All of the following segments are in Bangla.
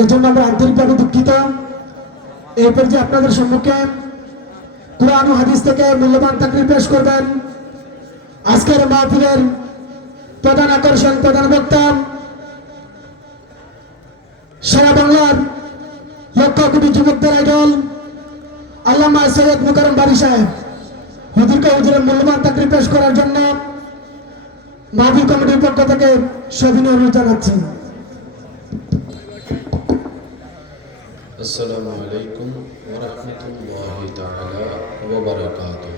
এর জন্য আমরা আন্তরিকভাবে দুঃখিত। এরপর যে আপনাদের সম্মুখে কুরআন ও হাদিস থেকে মূল্যবান তাকরীর পেশ করবেন আজকের মাহফিলের প্রধান আকর্ষণ, প্রধান বক্তা, সারা বাংলার লক্ষ কোটি যুবকদের আইডল আল্লামা সৈয়দ মুকাররম বারী সাহেব হুজুরের মূল্যবান তাকরীর পেশ করার জন্য মাহফিল কমিটির পক্ষ থেকে সবিনয় অনুরোধ জানাচ্ছি। السلام عليكم ورحمة الله تعالى وبركاته.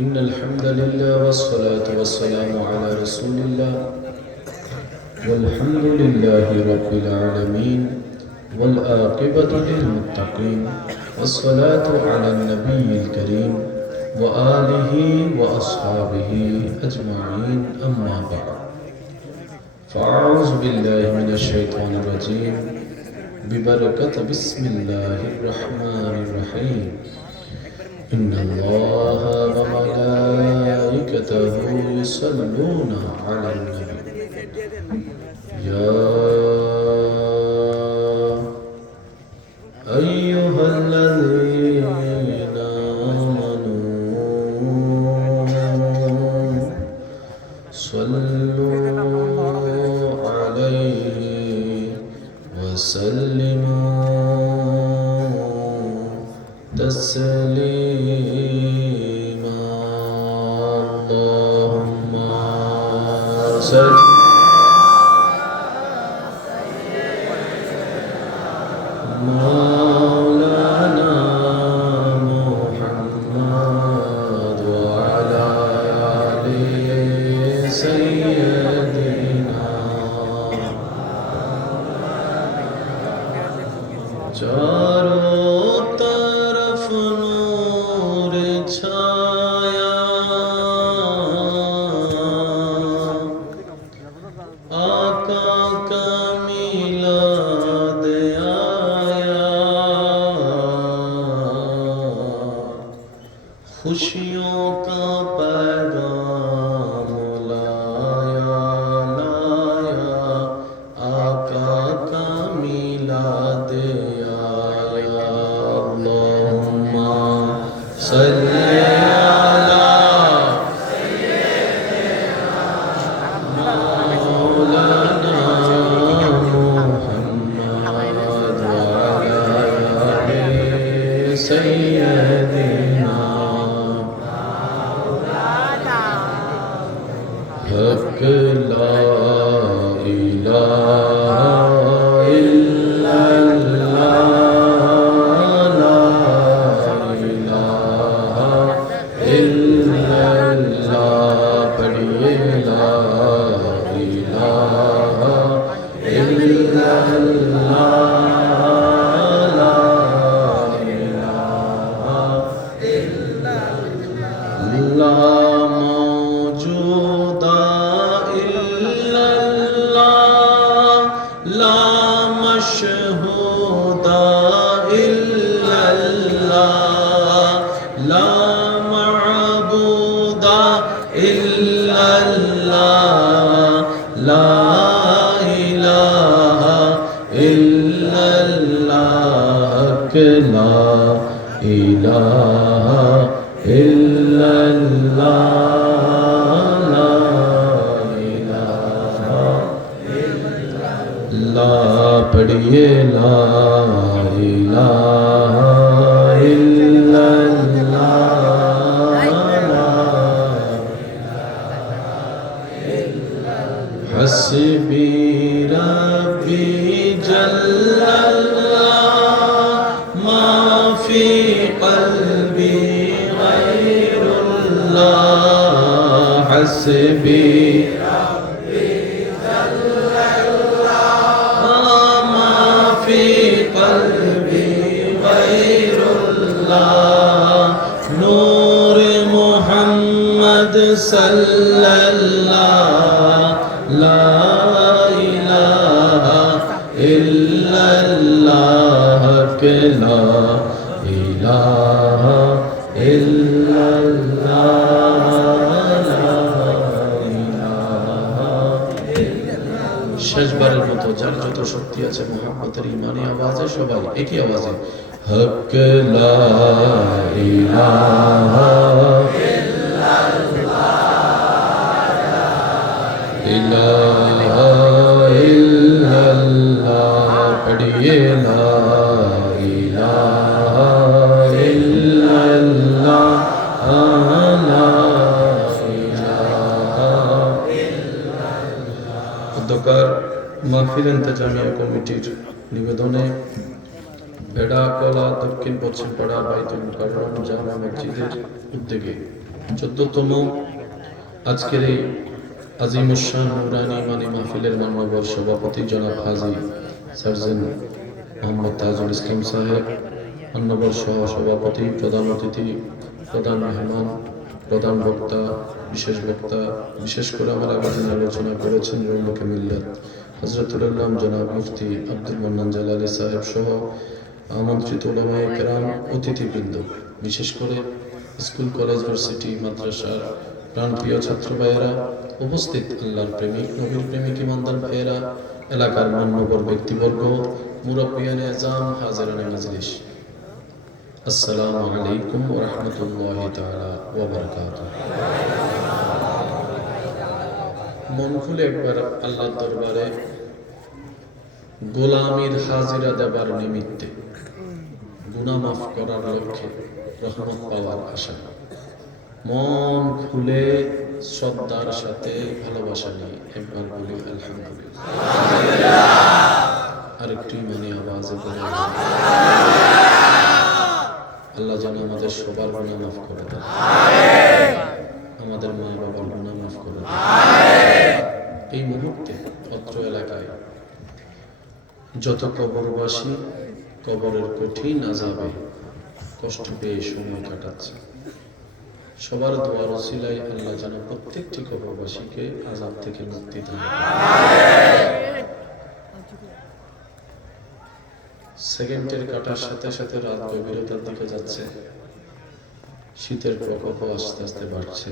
إن الحمد لله والصلاة والسلام على رسول الله والحمد لله رب العالمين والعاقبة للمتقين والصلاة على النبي الكريم وآله وأصحابه أجمعين أما بعد فأعوذ بالله من الشيطان الرجيم ببركة بسم الله الرحمن الرحيم إن الله وملائكته يصلون على النبي يا أيها الذين صلوا عليه وسلموا تسليما اللهم صل مولانا محمد وعلى آل سيدنا चारों तरफ नूर छाया आका का मिलाद आया खुशियों का पैगाम लाया लाया आका का मिलाद आया अल्लाहुम्मा सल्ली अला मौलाना मुहम्मद व अला आलि सय्यदिना हक ला इलाहा इल्लल्लाह ला इलाहा इल्लल्लाह पढ़िए ला इलाहा इल्लल्लाह ला इलाहा इल्लल्लाह मौजूदा इल्लल्लाह ला मशहूदा इल्लल्लाह ला मअबूदा इल्लल्लाह ला इलाहा इल्लल्लाह हक ला इलाहा इल्लल्लाह ला इलाहा ला पढ़िए ला इलाहा इल्लल्लाह हस्बी रब्बी जल्लल्लाह मा फी क़ल्बी गैरुल्लाह हस्बी नूर मोहम्मद सल्लल्लाह ला इलाहा इल्लल्लाह के ला इलाहा इल्लल्लाह ला শেষবারের মতো যার যত শক্তি আছে মুহাম্মতের ইমানি আওয়াজে সবাই একই আওয়াজে হক লা ইলাহা ইলাহা ইল্লাল্লাহ পড়িয়ে লা ইলাহা ইল্লাল্লাহ অধ্যকার মাহফিল ইন্তজামিয়া কমিটির নিবেদনে বেড়াকলা দক্ষিণ পশ্চিম পাড়া বাইতুল মুকাররম জামা মসজিদের উদ্যোগে 14তম আজকের এই আজিমুশান নুরানি ইমানি মাহফিলের মাননীয় সভাপতি জনাব হাজী সার্জেন মোহাম্মদ তাজুল ইসলাম সাহেব, মাননীয় সহ সভাপতি, প্রধান অতিথি, প্রধান মেহমান, প্রধান বক্তা, বিশেষ বক্তা, বিশেষ করে আমার আবেদন আলোচনা করেছেন রৌলকে মিল্লাত হযরতুল আল্লাম জনাব মুফতি আব্দুল মান্নান জালালী সাহেব সহ আমন্ত্রিত উলামায়ে কেরাম, অতিথিবৃন্দ, বিশেষ করে স্কুল কলেজ ভার্সিটি মাদ্রাসার প্রাণপ্রিয় ছাত্র ভাইয়েরা, উপস্থিত আল্লাহর প্রেমিক নবীর প্রেমিক ইমানদার ভাইয়েরা, এলাকার মান্যবর ব্যক্তিবর্গ, মুরব্বিয়ানে আযম, হাজিরানে মাজলিস, আসসালামু আলাইকুম ওয়া রাহমাতুল্লাহি তাআলা ওয়া বারাকাতুহু। মন খুলে একবার আল্লাহর দরবারে গোলামীর হাজিরা দেবার নিমিত্তে, গুনাহ মাফ করার লক্ষ্যে, রহমত পাওয়ার আশা, মন খুলে শ্রদ্ধার সাথে ভালোবাসা নিয়ে একবার বলি আলহামদুলিল্লাহ। আর একটু ইমানি আওয়াজে বলি আল্লাহ যেন আমাদের সবার গুনাহ মাফ করে দেন, আমাদের মা বাবার গুনাহ মাফ করে দেন। এই মুহূর্তে অত্র এলাকায় যত কবরবাসী কবরের কঠিন আযাবে কষ্ট পেয়ে সময় কাটাচ্ছে, সবার দোয়ার ওসিলায় আল্লাহ যেন প্রত্যেকটি কবরবাসীকে আযাব থেকে মুক্তি দান করেন। সেকেন্ডের কাটার সাথে সাথে রাত গভীরতার দিকে যাচ্ছে, শীতের প্রকোপ আস্তে আস্তে বাড়ছে।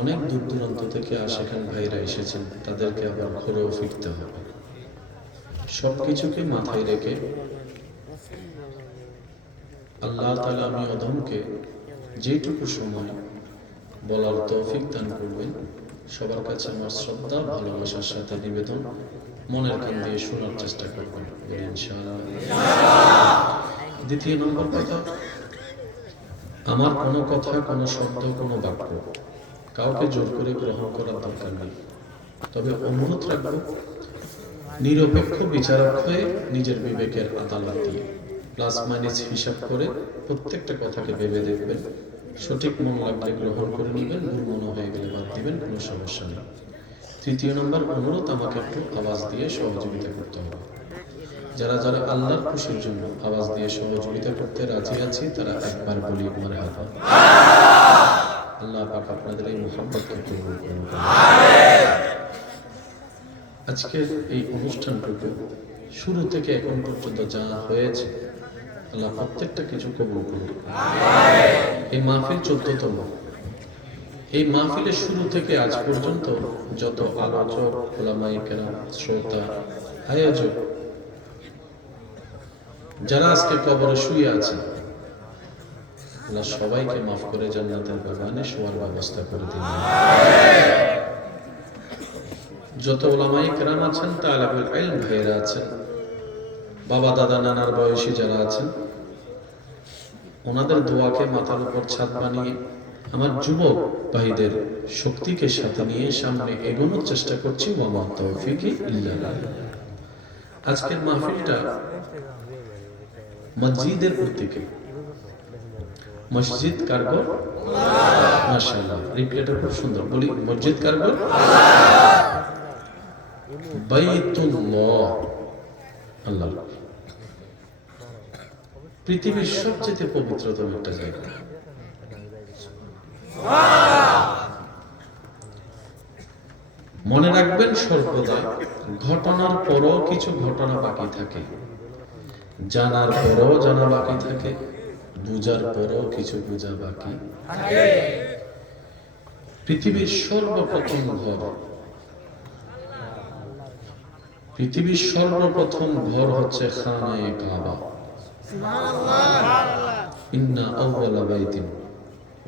অনেক দূর দূরান্ত থেকে আশেখান ভাইরা এসেছেন, তাদেরকে আবার ঘরেও ফিরতে হবে। সবকিছুকে মাথায় রেখে আল্লাহ তাআলা আমি অধমকে যেটুকু সময় বলার তৌফিক দান করবেন, সবার কাছে আমার শ্রদ্ধা ভালোবাসার সাথে নিবেদন, মনের কান দিয়ে শোনার চেষ্টা করবেন, বলি ইনশাআল্লাহ। দ্বিতীয় নম্বর কথা, আমার কোনো কথা, কোনো শব্দ, কোনো বাক্য কাউকে জোর করে গ্রহণ করার দরকার নেই, তবে অনুরোধ রাখবো নিরপেক্ষ বিচারক হয়ে নিজের বিবেকের আদালত দিয়ে প্লাস মাইনাস হিসাব করে প্রত্যেকটা কথাকে ভেবে দেখবেন, সঠিক মন লাগলে গ্রহণ করে নেবেন, ভুল মনে হয়ে গেলে বাদ দিবেন, কোনো সমস্যা নেই। তৃতীয় নম্বর অনুরোধ, আমাকে একটু আওয়াজ দিয়ে সহযোগিতা করতে হবে। যারা যারা আল্লাহর খুশির জন্য আওয়াজ দিয়ে সহযোগিতা করতে রাজি আছি, তারা একবার বলি মারহাবা। আল্লাহ পাক আপনাদের এই মুহাব্বতকে কবুল করুন। আজকের এই অনুষ্ঠানটুকু শুরু থেকে এখন পর্যন্ত যা হয়েছে, আল্লাহ প্রত্যেকটা কিছু কবুল করুন। এই মাহফিল 14তম। এই মাহফিলের শুরু থেকে আজ পর্যন্ত যত আলোচক, উলামায়ে কেরাম, শ্রোতা, আয়োজক, যারা আজকে কবরে শুয়ে আছে, আল্লাহ সবাইকে মাফ করে জান্নাতের বাগানে শোয়ার ব্যবস্থা করে দিন। যত উলামায়ে কেরাম আছেন, তালিবুল ইলম ভাইরা আছেন, বাবা দাদা নানার বয়সী যারা আছেন, ওনাদের দোয়াকে মাথার উপর ছাদ বানিয়ে আমার যুবক ভাইদের শক্তিকে সাথে নিয়ে সামনে এগোনোর চেষ্টা করছি। ওয়া মা তাওফীকি ইল্লা বিল্লাহ। আজকের মাহফিলটা মসজিদের উদ্যোগে, মসজিদ কারগো মাশাআল্লাহ, রিপ্লাইটা খুব সুন্দর, বলি মসজিদ কারগো বাইতুল্লাহ, আল্লাহ পৃথিবীর সবচেয়ে পবিত্রতম একটা জায়গা। মনে রাখবেন সর্বদা, ঘটনার পরও কিছু ঘটনা বাকি থাকে, জানার পরও জানা বাকি থাকে, বুঝার পরও কিছু বোঝা বাকি থাকে। পৃথিবীর সর্বপ্রথম ঘর পৃথিবীর সর্বপ্রথম ঘর হচ্ছে খানায়ে কাবা। ইন্না আউওয়ালা বাইতিন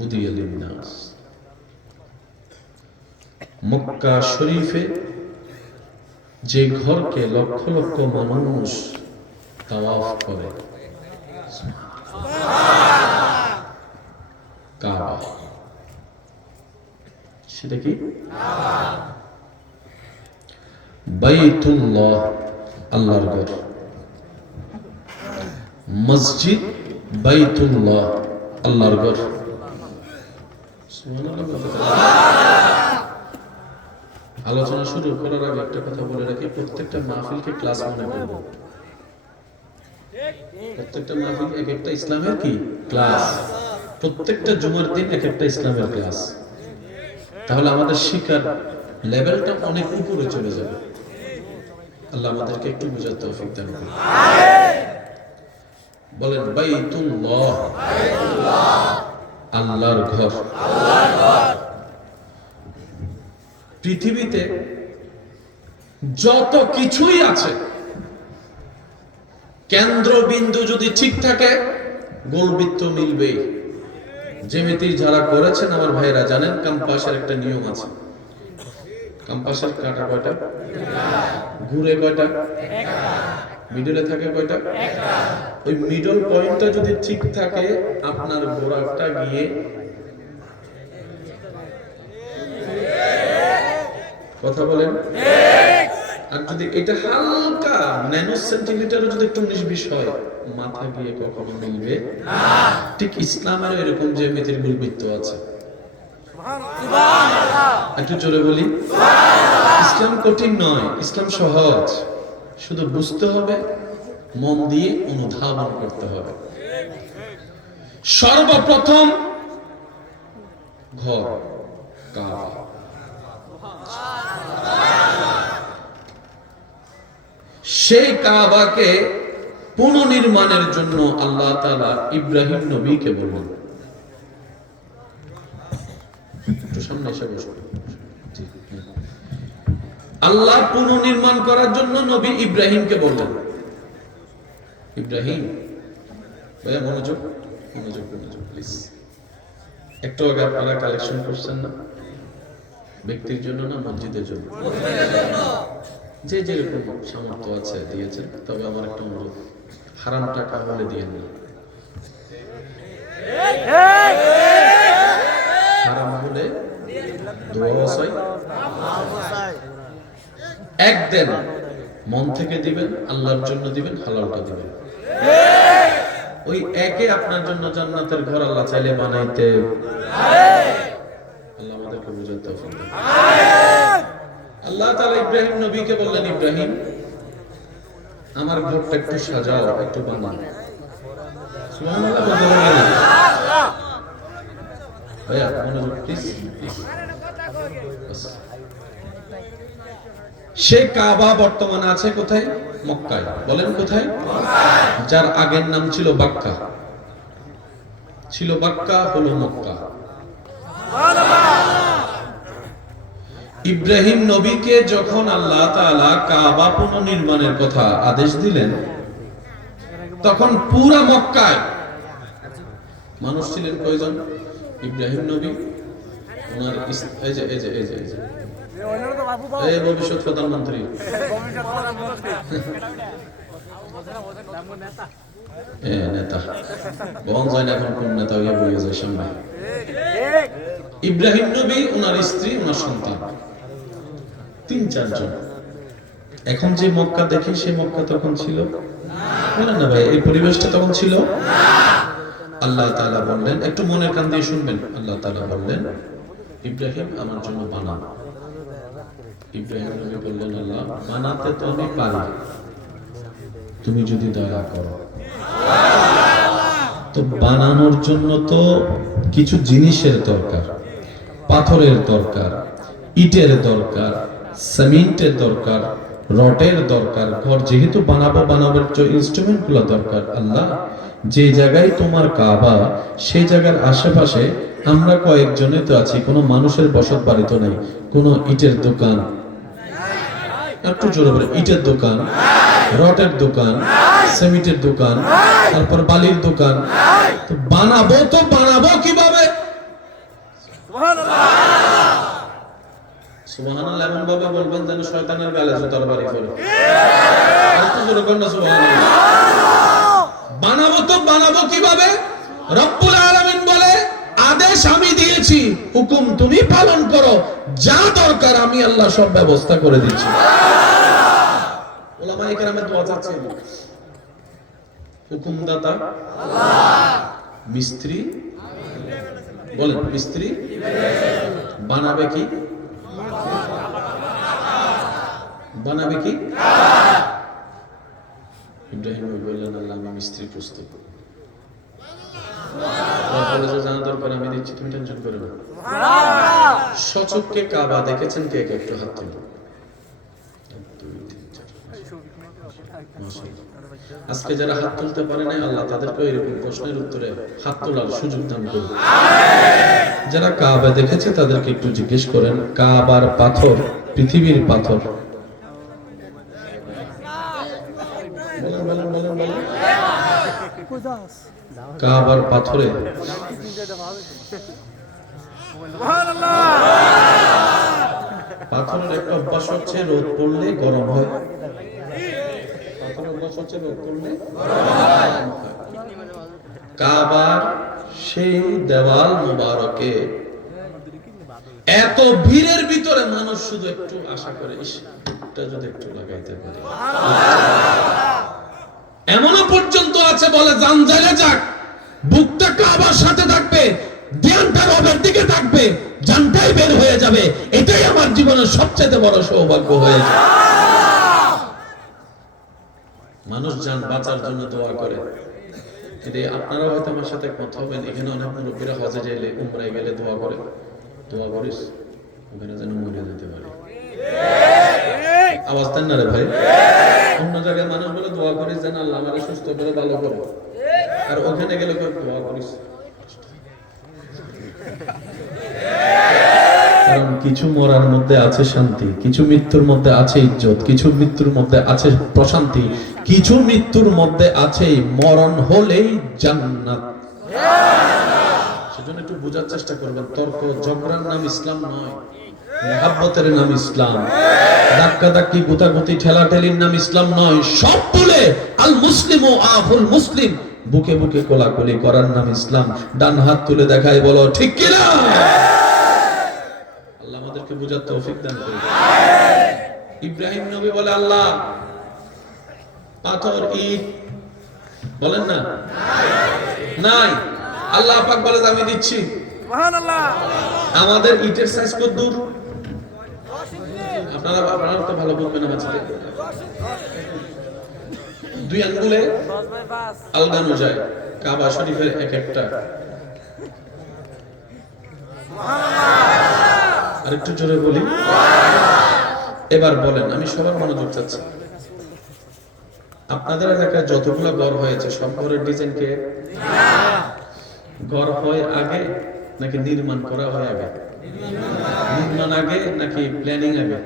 উদিয়া লিন-নাস। মক্কা শরীফে যে ঘরকে লক্ষ লক্ষ মানুষ তাওয়াফ করে, কাবা, সেটা কি? বাইতুল্লাহ, আল্লাহর ঘর। মসজিদ বাইতুল্লাহ, আল্লাহর ঘর। আলোচনা শুরু করার আগে একটা কথা বলে রাখি, প্রত্যেকটা মাহফিলকে ক্লাস মনে করব। প্রত্যেকটা মাহফিল এক একটা ইসলামের কি ক্লাস, প্রত্যেকটা জুমার দিন এক একটা ইসলামের ক্লাস। তাহলে আমাদের শিক্ষার লেভেলটা অনেক উপরে চলে যাবে। আল্লাহ আমাদেরকে একটু বুঝার তৌফিক দান করুন। বলেন বাইতুল্লাহ, আল্লাহর ঘর। পৃথিবীতে যত কিছুই আছে, কেন্দ্রবিন্দু যদি ঠিক থাকে গোলবৃত্ত মিলবেই। জ্যামিতি যারা করেছেন আমার ভাইরা জানেন, কম্পাসের একটা নিয়ম আছে। কম্পাসের কাটা কয়টা? ঘুরে কয়টা? মিডলে থাকে কয়টা? ওই মিডল পয়েন্টটা যদি ঠিক থাকে, আপনার গোড়াটা গিয়ে, কথা বলেন, আর যদি এটা হালকা ন্যানো সেন্টিমিটারও যদি একটু 19-20 হয়, মাথা গিয়ে কখনো মিলবে না। ঠিক ইসলামের এরকম জ্যামিতির গুলবৃত্ত আছে। একটু জোরে বলি, ইসলাম কঠিন নয়, ইসলাম সহজ। শুধু বুঝতে হবে, মন দিয়ে অনুধাবন করতে হবে। সর্বপ্রথম ঘর কাবা। সেই কাবাকে পুনর্নির্মাণের জন্য আল্লাহ তাআলা ইব্রাহিম নবীকে বললেন, একটু সামনে এসে বসুন। আল্লাহ পুনর্নির্মাণ করার জন্য নবী ইব্রাহিমকে বললেন, ইব্রাহিম, ভাইয়া মনোযোগ, মনোযোগ, মনোযোগ প্লিজ। একটু আগে আপনারা কালেকশন করছেন না, ব্যক্তির জন্য না মসজিদের জন্য? যে যেরকম সামর্থ্য আছে দিয়েছেন। তবে আমার একটা অনুরোধ, হারাম টাকা হলে দিয়েন না। হারাম হলে দোয়া চাই, এক দেন, মন থেকে দিবেন, আল্লাহর জন্য দিবেন, হালালটা দিবেন। ওই একে আপনার জন্য জান্নাতের ঘর আল্লাহ চাইলে বানাইতে। আল্লাহ আমাদেরকে বুঝার তৌফিক দান। আল্লাহ তাআলা ইব্রাহিম নবীকে বললেন, ইব্রাহিম, আমার ঘরটা একটু সাজাও, একটু বানাও। সুবহানাল্লাহ বলতে বললেন। ভাইয়া মনোযোগ প্লিজ, প্লিজ। সে কাবা বর্তমানে আছে কোথায়? মক্কায়। বলেন কোথায়? যার আগের নাম ছিল বাক্কা। ছিল বাক্কা, হলো মক্কা। ইব্রাহিম নবীকে যখন আল্লাহ তাআলা কাবা পুনর্নির্মাণের কথা আদেশ দিলেন, তখন পুরা মক্কায় মানুষ ছিলেন কয়জন? ইব্রাহিম নবী, ওনার এই ভবিষ্যৎ প্রধানমন্ত্রী, নেতা বহন যায় না এখন কোন নেতা হইয়া বইয়া যায় সামনে। ইব্রাহিম নবী, ওনার স্ত্রী, ওনার সন্তান, 3-4 জন। এখন যে মক্কা দেখি সে মক্কা তখন ছিল না ভাই, এই পরিবেশটা তখন ছিল না। আল্লাহ তাআলা বললেন, একটু মনের কান দিয়ে শুনবেন, আল্লাহ তাআলা বললেন, ইব্রাহিম আমার জন্য বানাও। ইব্রাহিম নবী বললেন, আল্লাহ বানাতে তো আমি পারি, তুমি যদি দয়া করো। তো বানানোর জন্য তো কিছু জিনিসের দরকার, পাথরের দরকার, ইটের দরকার, সিমেন্টের দরকার, রডের দরকার। ঘর যেহেতু বানাবার যে ইনস্ট্রুমেন্ট গুলো দরকার, আল্লাহ যে জায়গায় তোমার কাবা, সেই জায়গার আশেপাশে আমরা কয়েকজনে তো আছি, কোনো মানুষের বসত বাড়ি তো নেই, কোনো ইটের দোকান, একটু জোরে বলে, ইটের দোকান, রটের দোকান, সিমেন্টের দোকান, তারপর বালির দোকান। তো বানাবো কিভাবে? সুবহানাল্লাহ এমন ভাবে বলবেন যেন শয়তানের গালে জুতার বাড়ি পড়ে। একটু জোরে বলেন না সুবহানাল্লাহ। বানাবো কিভাবে? রব্বুল আলামিন বলে, আদেশ আমি দিয়েছি, হুকুম তুমি পালন করো, যা দরকার আমি আল্লাহ সব ব্যবস্থা করে দিচ্ছি। উলামায়ে কেরামের দোয়া চাচ্ছেন, হুকুমদাতা আল্লাহ, মিস্ত্রি বলেন, মিস্ত্রি বানাবে কি? ইব্রাহিম বললেন, আল্লাহ আমি মিস্ত্রি প্রস্তুত, জানা দরকার আমি দিচ্ছি, তুমি টেনশন করো না। সচক্ষে কাবা দেখেছেন কে? একটু হাত তুলুন। আজকে যারা হাত তুলতে পারে না, আল্লাহ তাদেরকে এরকম প্রশ্নের উত্তরে হাত তোলার সুযোগ দান করুন। যারা কাবা দেখেছে তাদেরকে একটু জিজ্ঞেস করেন, কাবার পাথর পৃথিবীর পাথর? কাবার পাথরে পাথরের একটা অভ্যাস হচ্ছে রোদ পড়লে গরম হয়। কাবার সেই দেওয়াল মুবারকে এত ভিড়ের ভিতরে মানুষ শুধু একটু আশা করে, এটা যদি একটু লাগাইতে পারে। এমনও পর্যন্ত আছে বলে, জান জায়গা যাক, বুকটা কাবার সাথে থাকবে, ধ্যানটা রবের দিকে থাকবে, জানটাই বের হয়ে যাবে, এটাই আমার জীবনের সবচেয়ে বড় সৌভাগ্য হয়ে যায়। মানুষ জান বাঁচার জন্য দোয়া করে। আপনারা হয়তো আমার সাথে কথা হবেন, এখানে অনেক মুরব্বীরা হজে গেলে, উমরায় গেলে দোয়া করে, দোয়া করিস ওখানে যেন মরে যেতে পারে। আওয়াজ দেন না রে ভাই। অন্য জায়গায় মানুষ বলে দোয়া করিস যেন আল্লাহ আমাকে সুস্থ করে ভালো করে, আর ওখানে গেলে দোয়া করিস। কারণ কিছু মরার মধ্যে আছে শান্তি, কিছু মৃত্যুর মধ্যে আছে ইজ্জত, কিছু মৃত্যুর মধ্যে আছে প্রশান্তি, কিছু মৃত্যুর মধ্যে আছে মরণ হলেই জান্নাত। সেজন্য একটু বোঝার চেষ্টা করবেন, তর্ক ঝগড়ার নাম ইসলাম নয়, মহব্বতের নাম ইসলাম। ধাক্কাধাক্কি গুতাগুতি ঠেলাঠেলির নাম ইসলাম নয়। সব বলে আল মুসলিমু আফুল মুসলিম, বুকে বুকে কোলাকুলি করার নাম ইসলাম। ডান হাত তুলে দেখায় বলো ঠিক কিনা? আল্লাহ আমাদেরকে বুঝার তৌফিক দান করুন। ইব্রাহিম নবী বলে, আল্লাহ পাথর ইট বলেন না নাই, আল্লাহ পাক বলে আমি দিচ্ছি। সুবহানাল্লাহ। আমাদের ইটের সাইজ কত দূর? আপনারা তো ভালো বলবেন না, বাচ্চাদের 2 আঙ্গুলে আলগানো যায় কাবা শরীফের এক একটা। আর একটু জোরে বলি, এবার বলেন, আমি সবার মনোযোগ চাচ্ছি। আপনাদের এলাকায় যতগুলো ঘর হয়েছে সব ঘরের ডিজাইন কে? ঘর হয় আগে নাকি নির্মাণ করা হয় আগে? নির্মাণ আগে নাকি প্ল্যানিং আগে?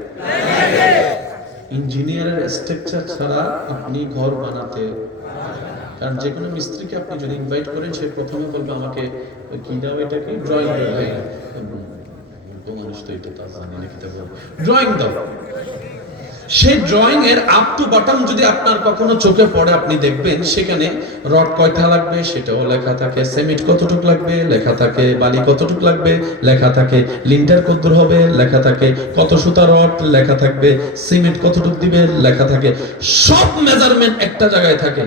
ইঞ্জিনিয়ারের স্ট্রাকচার ছাড়া আপনি ঘর বানাতে, কারণ যে কোনো মিস্ত্রিকে আপনি যদি ইনভাইট করেন, সে প্রথমে বলবে আমাকে কি দাও, এটা কি ড্রয়িং দাও, মানুষ তো এটা তা জানি না, কি ড্রয়িং দাও। সেই ড্রয়িং এর আপ টু বটম যদি আপনার কখনো চোখে পড়ে, আপনি দেখবেন সেখানে রড কয়টা লাগবে সেটাও লেখা থাকে, সিমেন্ট কতটুক লাগবে লেখা থাকে, বালি কতটুক লাগবে লেখা থাকে, লিন্টার কত দূর হবে লেখা থাকে, কত সুতা রড লেখা থাকবে, সিমেন্ট কতটুক দিবে লেখা থাকে, সব মেজারমেন্ট একটা জায়গায় থাকে।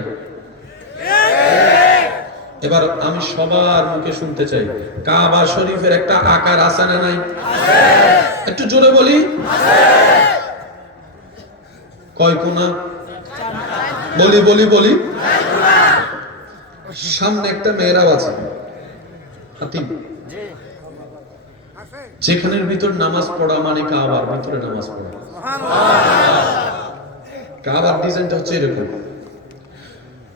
এবার আমি সবার মুখে শুনতে চাই, কাবা শরীফের একটা আকার আছে না নাই? একটু জোরে বলি, কয় কোনা? বলি সামনে একটা মেহরাব আছে, হাতিম, যেখানের ভিতর নামাজ পড়া মানে কাবার ভিতরে নামাজ পড়া। কাবার ডিজাইনটা হচ্ছে এরকম।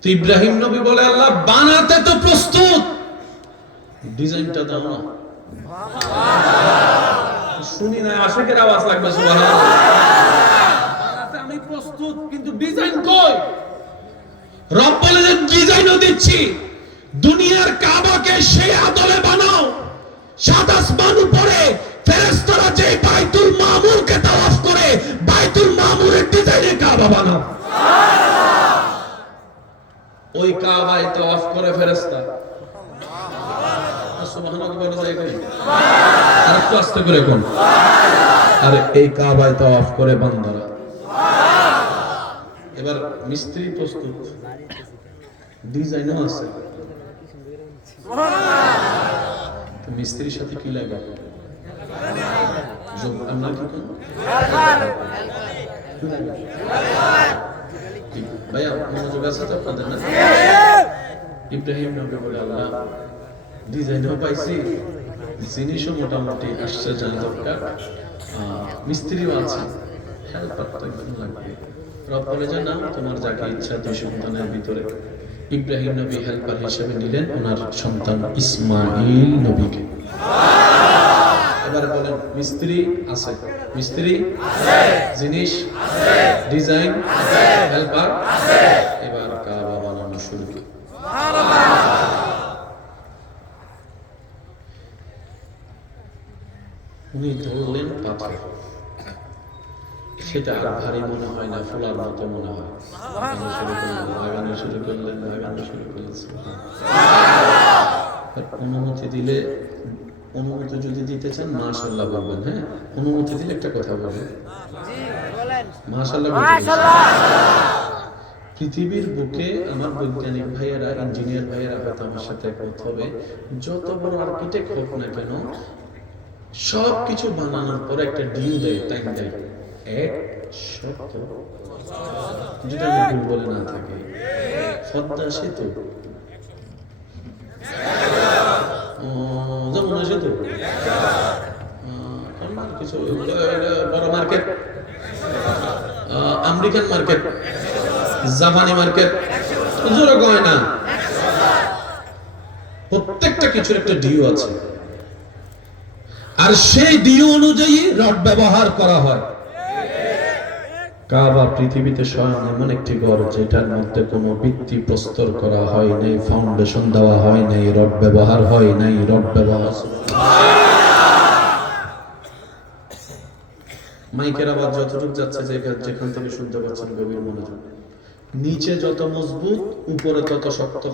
তো ইব্রাহিম নবী বলে, আল্লাহ বানাতে তো প্রস্তুত, ডিজাইনটা দাও না। শুনি না, আশিকের আওয়াজ লাগবে সুবহানাল্লাহ। আমি প্রস্তুত, কিন্তু ডিজাইন কই? রব বলে যে ডিজাইনও দিচ্ছি, দুনিয়ার কাবাকে সেই আদলে বানাও, সাত আসমান উপরে ফেরেশতারা যে বাইতুল মামুরকে তাওয়াফ করে বাইতুল মামুরের ডিজাইনে কাবা বানাও। ওই কাবায় তাওয়াফ করে ফেরেশতা। সুবহানাল্লাহ বলে যায় কি? আর একটু আস্তে করে কোন? আরে এই কাবায় তাওয়াফ করে বান্দারা। এবার মিস্ত্রি প্রস্তুত, ডিজাইনও আছে, তো মিস্ত্রির সাথে কি লাগে? আমরা কি করি ভাইয়া, মনোযোগ আছে তো আপনাদের না? ইব্রাহিম নবী বলে আল্লাহ ডিজাইনও পাইছি, জিনিসও মোটামুটি আসছে, জানা দরকার, মিস্ত্রিও আছে, হেল্পার তো একজন লাগবে। রব বলে যে না, তোমার যাকে ইচ্ছা দুই সন্তানের ভিতরে। ইব্রাহিম নবী হেল্পার হিসেবে নিলেন ওনার সন্তান ইসমাইল নবীকে। এবার বলেন মিস্ত্রি আছে, মিস্ত্রি আছে, জিনিস আছে, ডিজাইন আছে, হেল্পার আছে। এবার কাবা বানানো শুরু। উনি ধরলেন পাথর, সেটা আর ভারী মনে হয় না, ফুলার মতো মনে হয়। লাগানো শুরু করলেন। অনুমতি দিলে, অনুমতি যদি দিতে চান মাশাআল্লাহ বলবেন। হ্যাঁ, অনুমতি দিলে একটা কথা বলবেন, মাশাআল্লাহ। পৃথিবীর বুকে আমার বৈজ্ঞানিক ভাইয়েরা, ইঞ্জিনিয়ার ভাইয়েরা হয়তো আমার সাথে একমত হবে, যত বড় আর্কিটেক্ট হোক না কেন, সবকিছু বানানোর পরে একটা ডিউ দেয়, টাইম দেয়, এক সপ্তাহ, যদি আমি ভুল বলে না থাকি। পদ্মা সেতু, যমুনা সেতু, কিছু বড় মার্কেট, আমেরিকান মার্কেট, জাপানি মার্কেট, জোরে কয় না, প্রত্যেকটা কিছুর একটা ডিউ আছে, আর সেই ডিউ অনুযায়ী রড ব্যবহার করা হয়। কাবা পৃথিবীতে স্বয়ং এমন একটি ঘর যেটার মধ্যে কোনো ভিত্তি প্রস্তর করা হয় নাই, ফাউন্ডেশন দেওয়া হয় নাই, রড ব্যবহার হয় নাই, রড ব্যবহার। মাইকের আওয়াজ যতটুকু যাচ্ছে, যেখান থেকে শুনতে পাচ্ছেন গভীর মনোযোগ। নিচে যত মজবুত, উপরে তত শক্ত।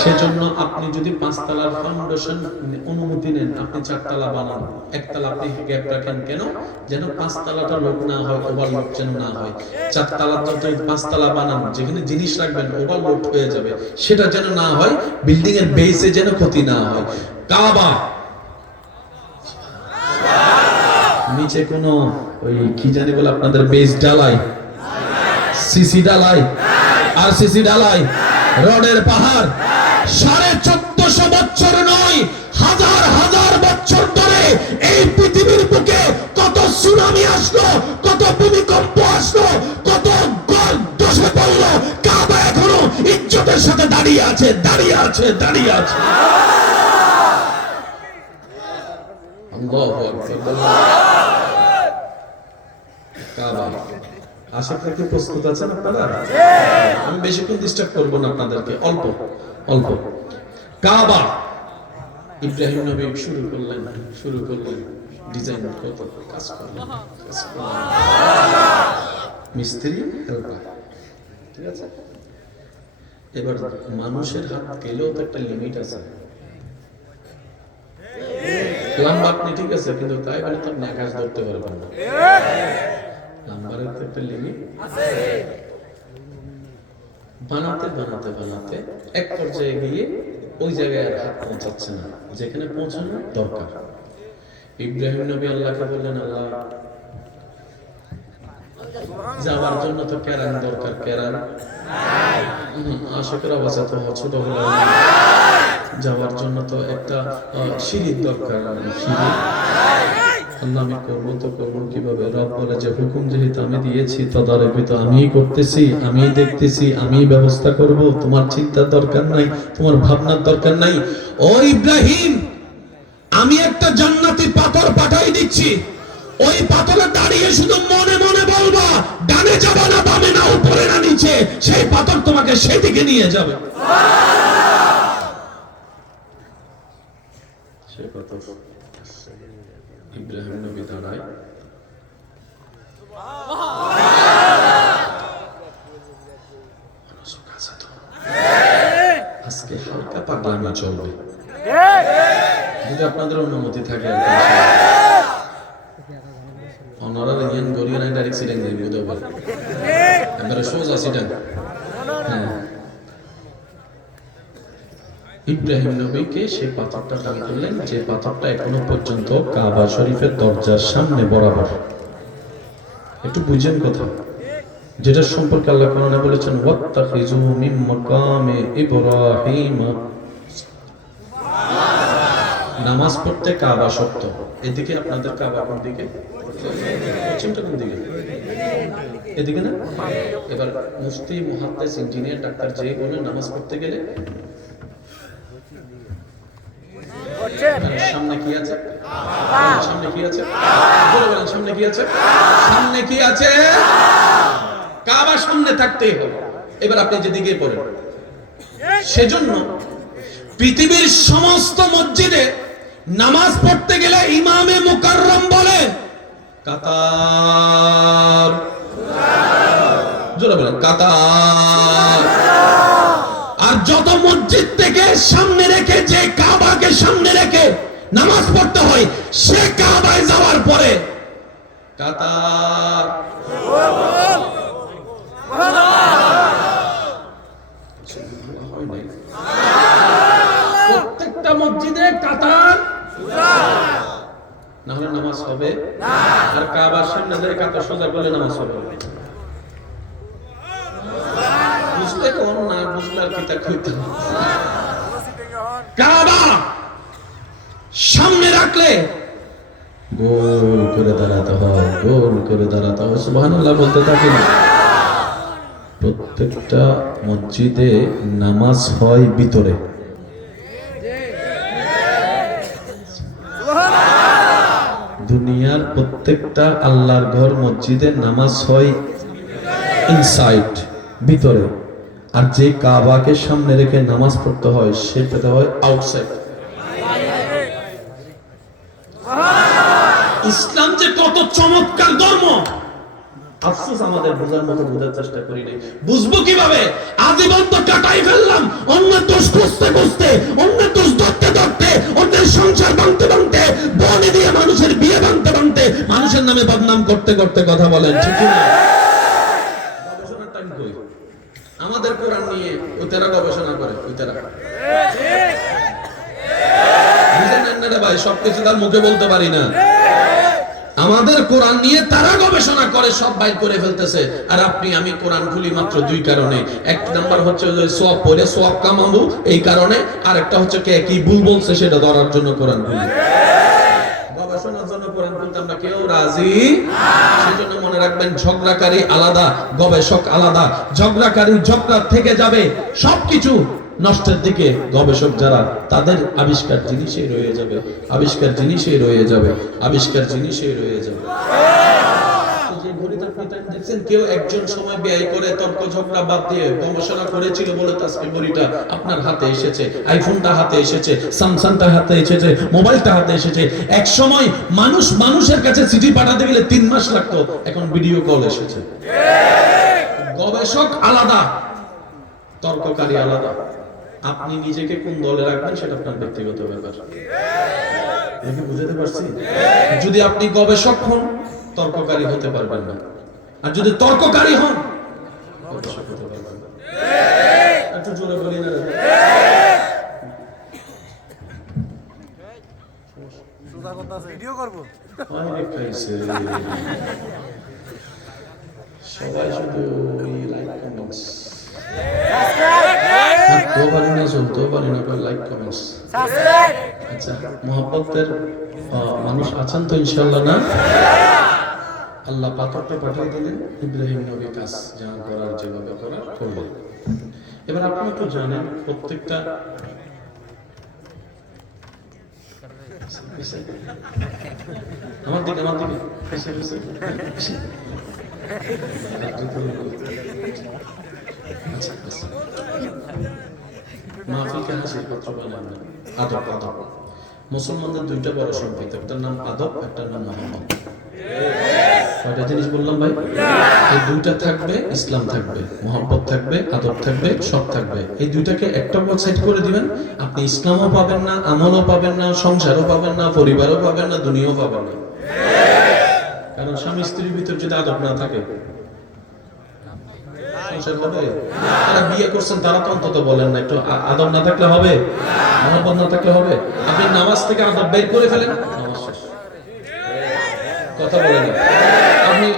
সেজন্য আপনি যদি 5 তলার ফাউন্ডেশন অনুমতি নেন, আপনি 4 তলা বানান, 1 তলা আপনি গ্যাপ রাখেন, কেন? যেন 5 তলাটা লোক না হয়, ওভারলোড যেন না হয়। 4 তলা যদি 5 তলা বানান, যেখানে জিনিস রাখবেন ওভারলোড হয়ে যাবে, সেটা যেন না হয়, বিল্ডিং এর বেসে যেন ক্ষতি না হয়। কাবা নিচে কোন ওই কি জানি বলে আপনাদের বেস ঢালাই, সিসি ঢালাই, আরসিসি ঢালাই, রডের পাহাড়, 1450 বছর নয়, হাজার হাজার বছর ধরে এই পৃথিবীর বুকে কত সুনামি আসলো, কত ভূমিকম্প আসলো, কত দশে পড়লো, কাবা এখনো ইজ্জতের সাথে দাঁড়িয়ে আছে। আল্লাহু আকবার। কাবা আশা করতে প্রস্তুত আছেন আপনারা? আমি বেশিক্ষণ ডিস্টার্ব করব না আপনাদেরকে, অল্প। কাবা ইব্রাহিম নবী শুরু করলেন ডিজাইন কত কাজ করলেন, মিস্ত্রি হেল্পার, ঠিক আছে। এবার মানুষের হাত গেলেও তো একটা লিমিট আছে। লম্বা আপনি ঠিক আছে, কিন্তু তাই বলে তো আপনি আকাশ ধরতে পারবেন না। নাম্বারের তো একটা লিমিট আছে। বানাতে এক পর্যায়ে গিয়ে ওই জায়গায় আর হাত পৌঁছাচ্ছে না, যেখানে পৌঁছানো দরকার। ইব্রাহিম নবী আল্লাহকে বললেন, আল্লাহ যাওয়ার জন্য তো কেরান দরকার, কেরান আশাকের অবস্থা তো ছোট হলো, যাওয়ার জন্য তো একটা সিঁড়ির দরকার, সিঁড়ি। আল্লাহ আমি করবো কিভাবে? রব বলে যে হুকুম যেহেতু আমি দিয়েছি, তদারকি তো আমিই করতেছি, আমিই দেখতেছি, আমিই ব্যবস্থা করব, তোমার চিন্তার দরকার নাই, তোমার ভাবনার দরকার নাই। ও ইব্রাহিম, আমি একটা জান্নাতি পাথর পাঠাই দিচ্ছি, ওই পাথরে দাঁড়িয়ে শুধু মনে মনে বলবা, ডানে যাবা না বামে না উপরে না নিচে, সেই পাথর তোমাকে সেদিকে নিয়ে যাবে। সে পাথর ইব্রাহিম নবী দাঁড়ায়, আজকে হালকা পাগলামি চলবে, যদি আপনাদের অনুমতি থাকে। ওনারা রিয়ান গরিয়া নাই ডাইরেক্ট সিটেন নেই বুঝতে পারে, আমরা সোজা সিটেন। হ্যাঁ, ইব্রাহিম নবীকে সেই পাথরটা দান করলেন, যে পাথরটা এখনো পর্যন্ত কাবা শরীফের দরজার সামনে বরাবর। একটু বুঝেন কথা, যেটা সম্পর্কে আল্লাহ কোরআনে বলেছেন ওয়াত্তাখিযু মিন মাকামে ইব্রাহিম, নামাজ পড়তে কাবা শক্ত। এদিকে আপনাদের কাবা কোন দিকে? পশ্চিমটা কোন দিকে? এদিকে না? এবার মুফতি, মুহাদ্দিস, ইঞ্জিনিয়ার, ডাক্তার যে কোনো নামাজ পড়তে গেলে সামনে কি আছে? সামনে কি আছে? বলে বলেন, সামনে কি আছে? সামনে কি আছে? কাবা সামনে থাকতেই হবে। এবার আপনি যেদিকে পড়েন, সেজন্য পৃথিবীর সমস্ত মসজিদে নামাজ পড়তে গেলে ইমামে মুকাররম বলে কাতার, জোরে বলেন কাতার। আর যত মসজিদ থেকে সামনে রেখে, যে কাবাকে সামনে রেখে নামাজ পড়তে হয়, সে কাবায় যাওয়ার পরে কাতার। প্রত্যেকটা মসজিদে কাতার, না হলে নামাজ হবে না। আর কাবার সামনে যে কাতার সোজা করলে নামাজ হবে না। বুঝলে কোন না বুঝলে আর কি তা কইতে। কাবা সামনে রাখলে গোল করে দাঁড়াতে হয়, গোল করে দাঁড়াতে হয়। সুবহানাল্লাহ বলতে থাকেন। প্রত্যেকটা মসজিদে নামাজ হয় ভিতরে, দুনিয়ার প্রত্যেকটা আল্লাহর ঘর মসজিদে নামাজ হয় ইনসাইড, ভিতরে। আর যে কাবাকে সামনে রেখে নামাজ পড়তে হয়, সেটা হয় আউটসাইড। ইসলাম যে কত চমৎকার ধর্ম, আফসোস আমাদের বোঝার মতো বোঝার চেষ্টা করি নাই। বুঝবো কিভাবে? আজীবন তো কাটাই ফেললাম অন্যের দোষ খুঁজতে খুঁজতে, অন্যের দোষ ধরতে ধরতে, অন্যের সংসার ভাঙতে ভাঙতে, বনে দিয়ে মানুষের বিয়ে ভাঙতে ভাঙতে, মানুষের নামে বদনাম করতে করতে। কথা বলেন ঠিক না? গবেষণার টাইম কই? আমাদের কোরআন নিয়ে ওই তারা গবেষণা করে, ওই তারা বুঝেন না রে ভাই, সবকিছু তার মুখে বলতে পারি না। আমাদের কোরআন নিয়ে তারা গবেষণা করে, সব বাইর করে ফেলতেছে। আর আপনি আমি কোরআন খুলি মাত্র দুই কারণে। এক নাম্বার হচ্ছে যে সওয়াব পড়ে সওয়াব কামাবো, এই কারণে। আর একটা হচ্ছে কে কি ভুল বলছে সেটা ধরার জন্য কোরআন খুলি। গবেষণার জন্য কোরআন খুলতে আমরা কেউ রাজি না। সেজন্য মনে রাখবেন, ঝগড়াকারী আলাদা, গবেষক আলাদা। ঝগড়াকারী ঝগড়া থেকে যাবে, সবকিছু নষ্টের দিকে। গবেষক যারা, তাদের আবিষ্কার জিনিসই রয়ে যাবে, আবিষ্কার জিনিসই রয়ে যাবে, আবিষ্কার জিনিসই রয়ে যাবে। যে ঘড়িটা আপনি টাইম দেখছেন, কেউ একজন সময় ব্যয় করে তর্ক ঝগড়া বাদ দিয়ে গবেষণা করেছিল বলে আজকে ঘড়িটা আপনার হাতে এসেছে, আইফোনটা হাতে এসেছে, স্যামসাংটা হাতে এসেছে, মোবাইলটা হাতে এসেছে। এক সময় মানুষ মানুষের কাছে চিঠি পাঠাতে গেলে 3 মাস লাগতো, এখন ভিডিও কল এসেছে। গবেষক আলাদা, তর্ককারী আলাদা। আপনি নিজেকে কোন দলে রাখবেন সেটা আপনার ব্যক্তিগত ব্যাপার। দেখে বুঝাতে পারছি? যদি আপনি গবেষক হন, তর্ককারী হতে পারবেন না। আর যদি তর্ককারী হন, গবেষক হতে পারবেন না। একটু জোরে বলি না? ভিডিও করব। সবাই শুধু লাইক কমেন্টস, আচ্ছা মোহাম্মতের মানুষ আছেন তো ইনশাআল্লাহ না? আল্লাহ পাথরটা পাঠিয়ে দিলেন, ইব্রাহিম নবী কাজ যা করার যেভাবে করার করলেন। এবার আপনারা তো জানেন, প্রত্যেকটা আমার দিকে আচ্ছা মাহফিলকে হাসির পাত্র বানান না। আদব আদব মুসলমানদের দুইটা বড় সম্পদ, একটার নাম আদব, একটার নাম মোহাম্মদ। কয়টা জিনিস বললাম ভাই? এই দুইটা থাকবে, ইসলাম থাকবে, মোহাম্মদ থাকবে, আদব থাকবে, সব থাকবে। এই দুইটাকে একটা সাইড করে দিবেন, আপনি ইসলামও পাবেন না, আমলও পাবেন না, সংসারও পাবেন না, পরিবারও পাবেন না, দুনিয়াও পাবেন না। কারণ স্বামী স্ত্রীর ভিতর যদি আদব না থাকে সংসার হবে? তারা বিয়ে করছেন তারা তো অন্তত বলেন না, একটু আদব না থাকলে হবে, মোহাম্মদ না থাকলে হবে? আপনি নামাজ থেকে আদব বের করে ফেলেন, নামাজ শেষ। কথা বলেন না। আপনি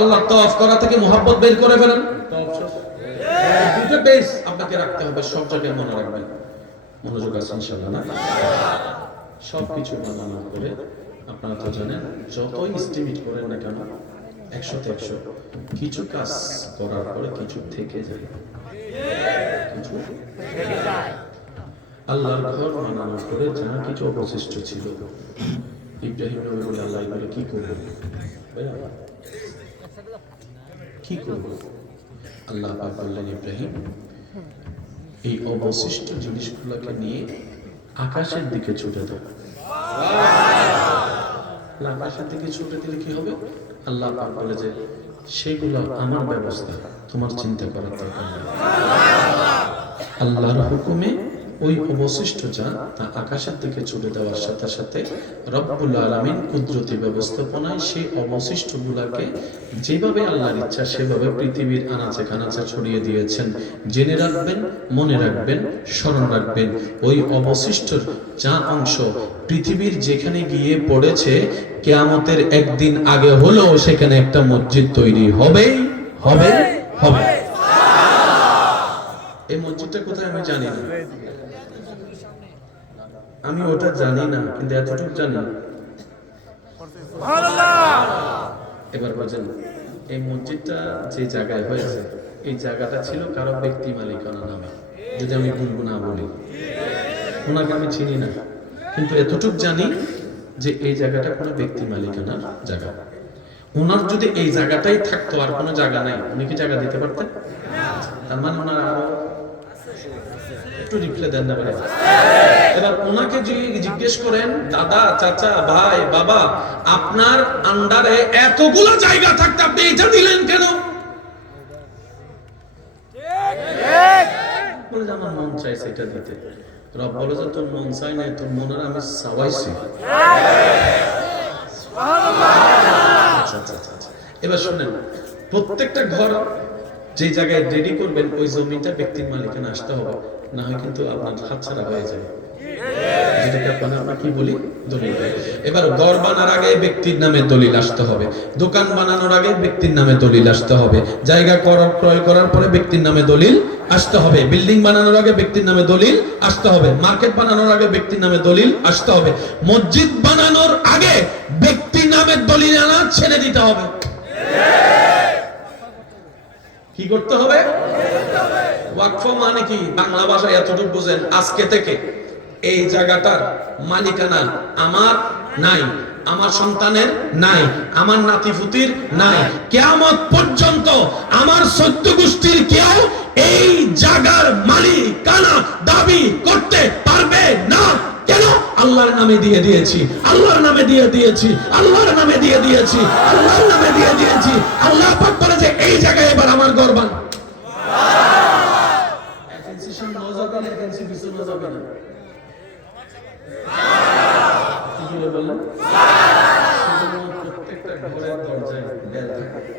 আল্লাহ তওয়াফ করা থেকে মোহাম্মত বের করে ফেলেন, তওয়াফ শেষ। দুটো বেস আপনাকে রাখতে হবে, সব জায়গায় মনে রাখবেন। মনোযোগ আছে ইনশাআল্লাহ না? সবকিছু মানা করে আপনারা তো জানেন, যতই এস্টিমেট করেন না কেন 100তে 100 কিছু কাজ করার পরে কিছু থেকে যায়, কিছু আল্লাহর ঘর বানানোর পরে যা কিছু অবশিষ্ট ছিল, ইব্রাহিম নবী বলে আল্লাহ বলে কি করব, কি করব? আল্লাহ পাক বললেন ইব্রাহিম এই অবশিষ্ট জিনিসগুলোকে নিয়ে আকাশের দিকে ছুটে দাও। আকাশের দিকে ছুটে দিলে কি হবে? আল্লাহ পাক বলে যে সেগুলো আমার ব্যবস্থা, তোমার চিন্তা করার দরকার নেই। আল্লাহর হুকুমে ওই অবশিষ্ট যা তা আকাশের দিকে ছুটে দেওয়ার সাথে সাথে রব্বুল আলামিন কুদরতি ব্যবস্থাপনায় সেই অবশিষ্ট গুলাকে যেভাবে আল্লাহর ইচ্ছা সেভাবে পৃথিবীর আনাচে কানাচে ছড়িয়ে দিয়েছেন। জেনে রাখবেন, মনে রাখবেন, স্মরণ রাখবেন, ওই অবশিষ্ট যা অংশ পৃথিবীর যেখানে গিয়ে পড়েছে কিয়ামতের একদিন আগে হলেও সেখানে একটা মসজিদ তৈরি হবেই হবে হবে। এই মসজিদটা কোথায় আমি জানি না, আমি ওটা জানি না, কিন্তু এতটুকু জানি। এবার বলেন এই মসজিদটা যে জায়গায় হয়েছে এই জায়গাটা ছিল কারো ব্যক্তি মালিকানা নামে, যদি আমি ভুল না বলি। ওনাকে আমি চিনি না, কিন্তু এতটুকু জানি যে এই জায়গাটা কোনো ব্যক্তি মালিকানার জায়গা। ওনার যদি এই জায়গাটাই থাকতো আর কোনো জায়গা নাই, উনি কি জায়গা দিতে পারতেন? তার মানে ওনার আরো একটু রিপ্লাই দেন না ভাই। এবার ওনাকে জিজ্ঞেস করেন, দাদা, চাচা, ভাই, বাবা, আপনার আন্ডারে এতগুলো জায়গা থাকতে আপনি এটা দিলেন কেন? বলে যে আমার মন চাইছে এটা দিতে। রব বলে যে তোর মন চাই নাই, তোর মনের আমি চাওয়াইছি। এবার শুনেন, প্রত্যেকটা ঘর যে জায়গায় রেডি করবেন ওই জমিটা ব্যক্তির মালিকানা আসতে হবে, না হয় কিন্তু আপনার হাতছাড়া হয়ে যাবে। যেটাকে আমরা কি বলি? দলিল। এবার ঘর বানানোর আগে ব্যক্তির নামে দলিল আসতে হবে, দোকান বানানোর আগে ব্যক্তির নামে দলিল আসতে হবে, জায়গা ক্রয় করার পরে ব্যক্তির নামে দলিল আসতে হবে, বিল্ডিং বানানোর আগে ব্যক্তির নামে দলিল আসতে হবে, মার্কেট বানানোর আগে ব্যক্তির নামে দলিল আসতে হবে, মসজিদ বানানোর আগে ব্যক্তির নামে দলিল আনা ছেড়ে দিতে হবে। কি করতে হবে? ওয়াকফ মানে কি? বাংলা ভাষায় এতটুকু বুঝেন, আজকে থেকে এই জায়গাটার মালিকানা আমার নাই, আমার সন্তানের নাই, আমার নাতিপুতির নাই, কিয়ামত পর্যন্ত আমার সত্য গোষ্ঠীর কেউ এই জায়গার মালিকানা দাবি করতে পারবে না। কেন? আল্লাহর নামে দিয়ে দিয়েছি, আল্লাহর নামে দিয়ে দিয়েছি, আল্লাহর নামে দিয়ে দিয়েছি, আল্লাহর নামে দিয়ে দিয়েছি। আল্লাহ পাক বলে যে এই জায়গায় এবার আমার ঘর বান। প্রত্যেকটা ঘরের দরজায় বেল থাকে,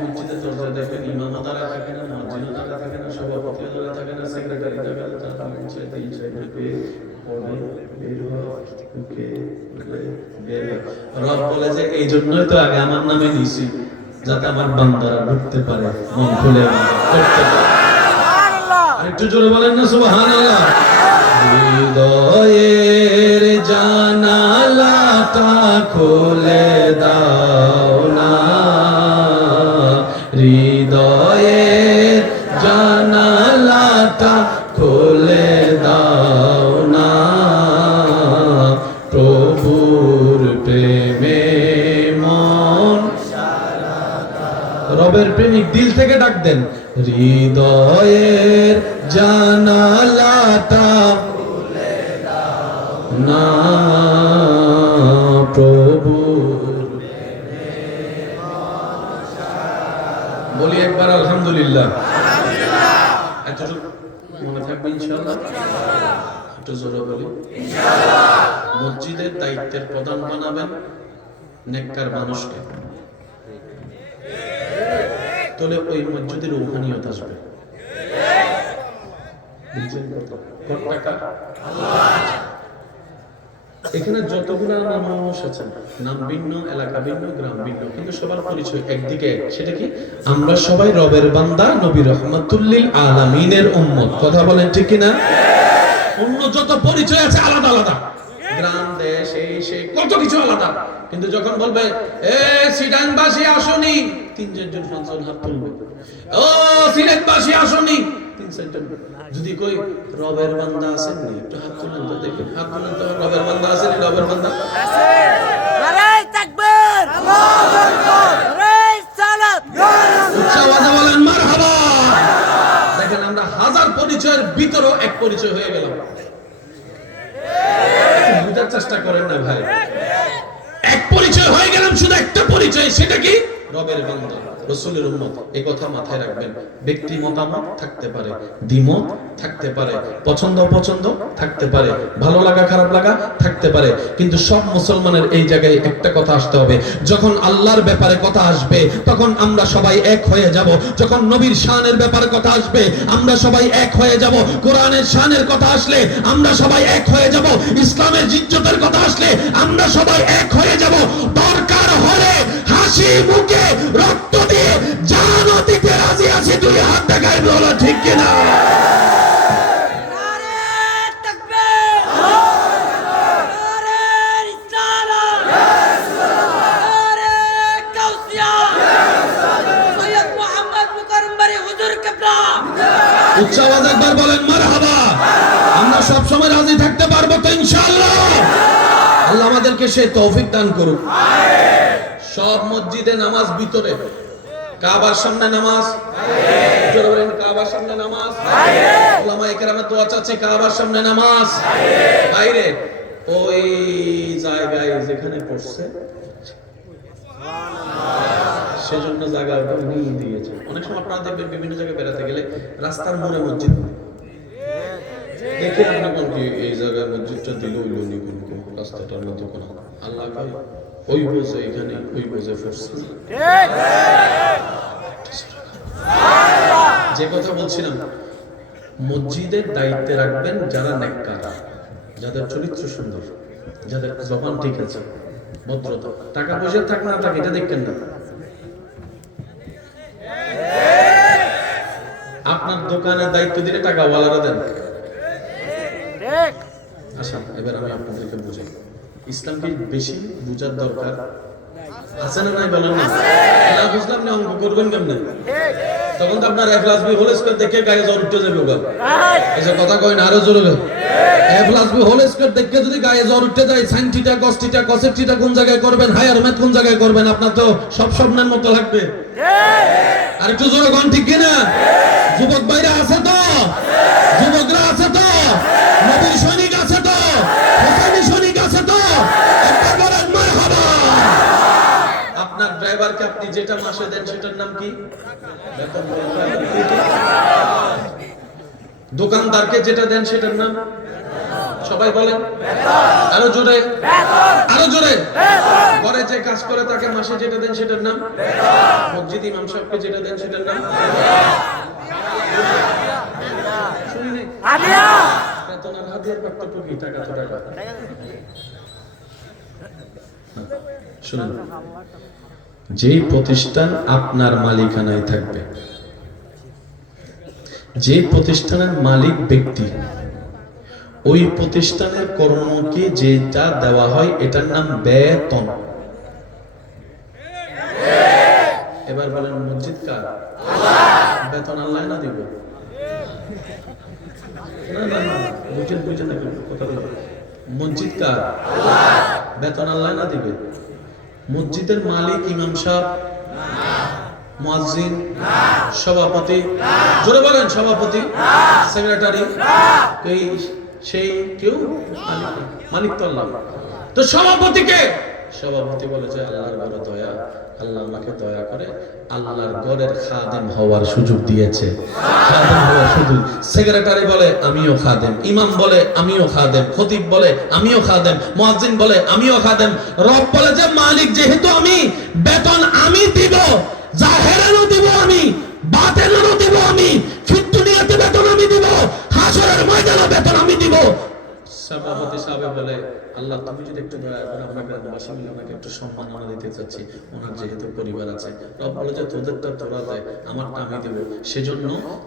মসজিদের দরজা দেখেন, ইমাম দ্বারা থাকে না, মসজিদ দ্বারা থাকে না, সভাপতি দ্বারা থাকে না, সেক্রেটারি দ্বারা রব বলে যে এই জন্যই তো আগে আমার নামে দিয়েছি, যাতে আমার বান্দারা ঢুকতে পারে, মন খুলে করতে পারে। একটু জোরে বলেন না সুবহানাল্লাহ। হৃদয়ের জানালাটা খুলে দাও না, হৃদয়ের জানালাটা খুলে দাও না, প্রভুর প্রেমে মন। রবের প্রেমিক দিল থেকে ডাক দেন, হৃদয়ের জানালাটা খুলে দাও না, প্রভুর প্রেমে মন। বলি একবার আলহামদুলিল্লাহ। এতটুকু মনে থাকবে ইনশাআল্লাহ। একটু জোরে বলি ইনশাআল্লাহ। মসজিদের দায়িত্বের প্রধান বানাবেন নেককার মানুষকে, তাহলে ওই মসজিদের রূহানিয়ত আসবে। এখানে যতগুলো মানুষ আছেন, নাম ভিন্ন, এলাকা ভিন্ন, গ্রাম ভিন্ন, কিন্তু সবার পরিচয় একদিকে এক। সেটা কি? আমরা সবাই রবের বান্দা, নবী রহমাতুল লিল আলামিনের উম্মত। কথা বলেন ঠিক কিনা? অন্য যত পরিচয় আছে আলাদা আলাদা, গ্রাম, দেশ, এই সেই কত কিছু আলাদা, কিন্তু যখন বলবে এ সিডানবাসী আসনি, 3-4 জন হাত তুলবে। ও সিলেটবাসী আসনি, 3-4 জন। যদি কই রবের বান্দা আছেন নি, একটু হাত তুলেন তো দেখি, হাত তুলেন তো। রবের বান্দা আছেন? রবের বান্দা আছে। নারে তাকবীর, আল্লাহু আকবার, নারে সালাত, উচ্চ আওয়াজে বলেন মারহাবা। দেখেন আমরা হাজার পরিচয়ের ভিতরেও এক পরিচয় হয়ে গেলাম। বুঝার চেষ্টা করেন না ভাই, এক পরিচয় হয়ে গেলাম, শুধু একটা পরিচয়। সেটা কি? রবের বান্দা, রাসূলের উম্মত। এই কথা মাথায় রাখবেন। ব্যক্তি মতামত থাকতে পারে, দ্বিমত থাকতে পারে, পছন্দ অপছন্দ থাকতে পারে, ভালো লাগা খারাপ লাগা থাকতে পারে, কিন্তু সব মুসলমানের এই জায়গায় একটা কথা আসতে হবে, যখন আল্লাহর ব্যাপারে কথা আসবে তখন আমরা সবাই এক হয়ে যাব। যখন নবীর শানের ব্যাপারে কথা আসবে আমরা সবাই এক হয়ে যাব। কোরআনের শানের কথা আসলে আমরা সবাই এক হয়ে যাব। ইসলামের ইজ্জতের কথা আসলে আমরা সবাই এক হয়ে যাব। দরকার হলে হাসি মুখে রক্ত দিয়ে জানও দিতে রাজি আছি। তুই হাত দেখাই বলো ঠিক কিনা? নারে তাকবীর, আল্লাহু আকবার, নারে রিসালাত, নারে কাউসিয়া, সৈয়দ মুহাম্মদ মুকাররম বাড়ি হুজুর কিবলা। উচ্চ আওয়াজ একবার বলেন মারহাবা। আমরা সব সময় রাজি থাকতে পারবো তো ইনশাআল্লাহ? আল্লাহ আমাদেরকে সেই তৌফিক দান করুক। সব মসজিদে নামাজ ভিতরে, কাবার সামনে নামাজ, জোরে বলেন কাবার সামনে নামাজ। উলামায়ে কেরামের দোয়া চাচ্ছে কাবার সামনে নামাজ। বাইরে ওই জায়গায় যেখানে পড়ছে সেজন্য জায়গা নিয়ে দিয়েছে। অনেক সময় আপনারা দেখবেন বিভিন্ন জায়গায় বেড়াতে গেলে রাস্তার মোড়ে মসজিদ দেখে আপনি কোন কি এই জায়গায় মসজিদটা দিল ওই লোনি কোন রাস্তাটার মধ্যে কোন আল্লাহ কয় ওই বোঝে এখানে, ওই বোঝে পড়ছে। যে কথা বলছিলাম, মসজিদের দায়িত্বে রাখবেন যারা নেককার, যাদের চরিত্র সুন্দর, যাদের জবান ঠিক আছে, ভদ্রতা। টাকা পয়সা থাক না থাক এটা দেখবেন না। আপনার দোকানের দায়িত্ব দিলে টাকাওয়ালারা দেন। আচ্ছা, এবার আমি আপনাদেরকে বুঝাই, ইসলামকে বেশি বুঝার দরকার আছে না নাই বলেন না? না বুঝলাম না অঙ্ক করবেন কেমনে? তখন তো আপনার এ+বি হোল স্কয়ার দেখে গায়ে জ্বর উঠে যাবে। এই যে কথা কয় না, আরো জোরে এ+বি হোল স্কয়ার দেখে যদি গায়ে জ্বর উঠে যায়, sin θ cos θ cosec θ কোন জায়গায় করবেন, হায়ার ম্যাথ কোন জায়গায় করবেন, আপনার তো সব স্বপ্নের মতো লাগবে। আর একটু জোরে কোন ঠিক কিনা? যুবক ভাইরা আছে তো? যুবকরা আছে তো? নবীর সৈনিক আছে তো? হোসেনী সৈনিক আছে তো? একবার বলেন মারহাবা। আপনার ড্রাইভারকে আপনি যেটা মাসে দেন সেটার নাম কি? বেতন। দোকানদারকে যেটা দেন সেটার নাম? সবাই বলেন আরো জোরে, আরো জোরে। ঘরে যে কাজ করে তাকে মাসে যেটা দেন সেটার নাম? মসজিদ ইমাম সাহেবকে যেটা দেন সেটার নাম? বেতনের হাতিয়ার প্রাপ্ত কি টাকা তো টাকা। শুনুন, যেই প্রতিষ্ঠান আপনার মালিকানায় থাকবে, যে প্রতিষ্ঠানের মালিক ব্যক্তি, ওই প্রতিষ্ঠানের কর্মকে যেটা দেওয়া হয় এটার নাম বেতন। এবার বলেন মসজিদ কার? বেতন আল্লাহ না দিব? না না না, বুঝে দেখুন কথাগুলো। মসজিদ কার? বেতন আল্লাহ না দিবে? মসজিদের মালিক ইমাম সাহেব, মুয়াজ্জিন, সভাপতি, জোরে বলেন সভাপতি, সেক্রেটারি, এই সেই কেউ? মালিক তো আল্লাহ। তো সভাপতিকে সভাপতি বলে যে আল্লাহর বড় দয়া, আল্লাহ আমাকে দয়া করে আল্লাহর ঘরের খাদেম হওয়ার সুযোগ দিয়েছে, খাদেম হওয়ার সুযোগ। সেক্রেটারি বলে আমিও খাদেম, ইমাম বলে আমিও খাদেম, খতিব বলে আমিও খাদেম, মুয়াজ্জিন বলে আমিও খাদেম। রব বলে যে মালিক যেহেতু আমি, বেতন আমি দিব, জাহেরানো দিব আমি, বাতেনানো দিব আমি, ফিতুনিয়াতে বেতন আমি দিব, হাসরের ময়দানে বেতন আমি দিব। সভাপতি সাহেব বলে আল্লাহ তুমি যদি একটু দয়া করে আমরা গ্রামবাসী মিলে ওনাকে একটু সম্মাননা দিতে চাচ্ছি, ওনার যেহেতু পরিবার আছে। রব বলে যে তোদেরটা তোরা দেয়, আমারটা আমি দেব। সেজন্য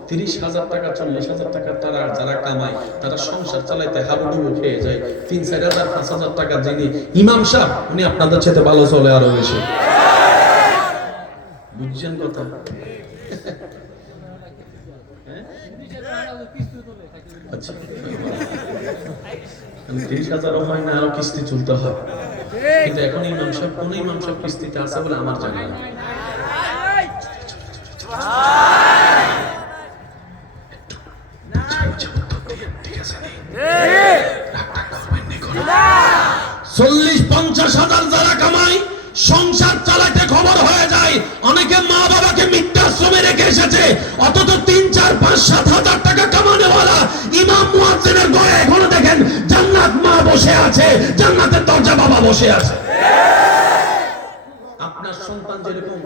30,000 টাকা 40,000 টাকা তারা যারা কামায় তারা সংসার চালাইতে হাবুডুবু খেয়ে যায়। 3-4,000 5,000 টাকা যিনি ইমাম সাহেব উনি আপনাদের চেয়ে ভালো চলে আরো বেশি। বুঝছেন কথা? আচ্ছা 30,000 হয় না, আরো কিস্তি চলতে হয়। কিন্তু এখন ইমাম সাহেব, কোন ইমাম সাহেব কিস্তিতে আছে বলে আমার জানা নেই। ঠিক আছে, 40-50,000 যারা কামাই সংসার চালাতে খবর হয়ে যায়। অনেকে মা বাবাকে মৃত্যুশ্রমে রেখে এসেছে, অথচ 3-4-5-7,000 টাকা কামানেওয়ালা ইমাম মুয়াজ্জিনের ঘরে এখনো দেখেন জান্নাত মা বসে আছে, জান্নাতের দরজা বাবা বসে আছে। আপনার সন্তান যেরকম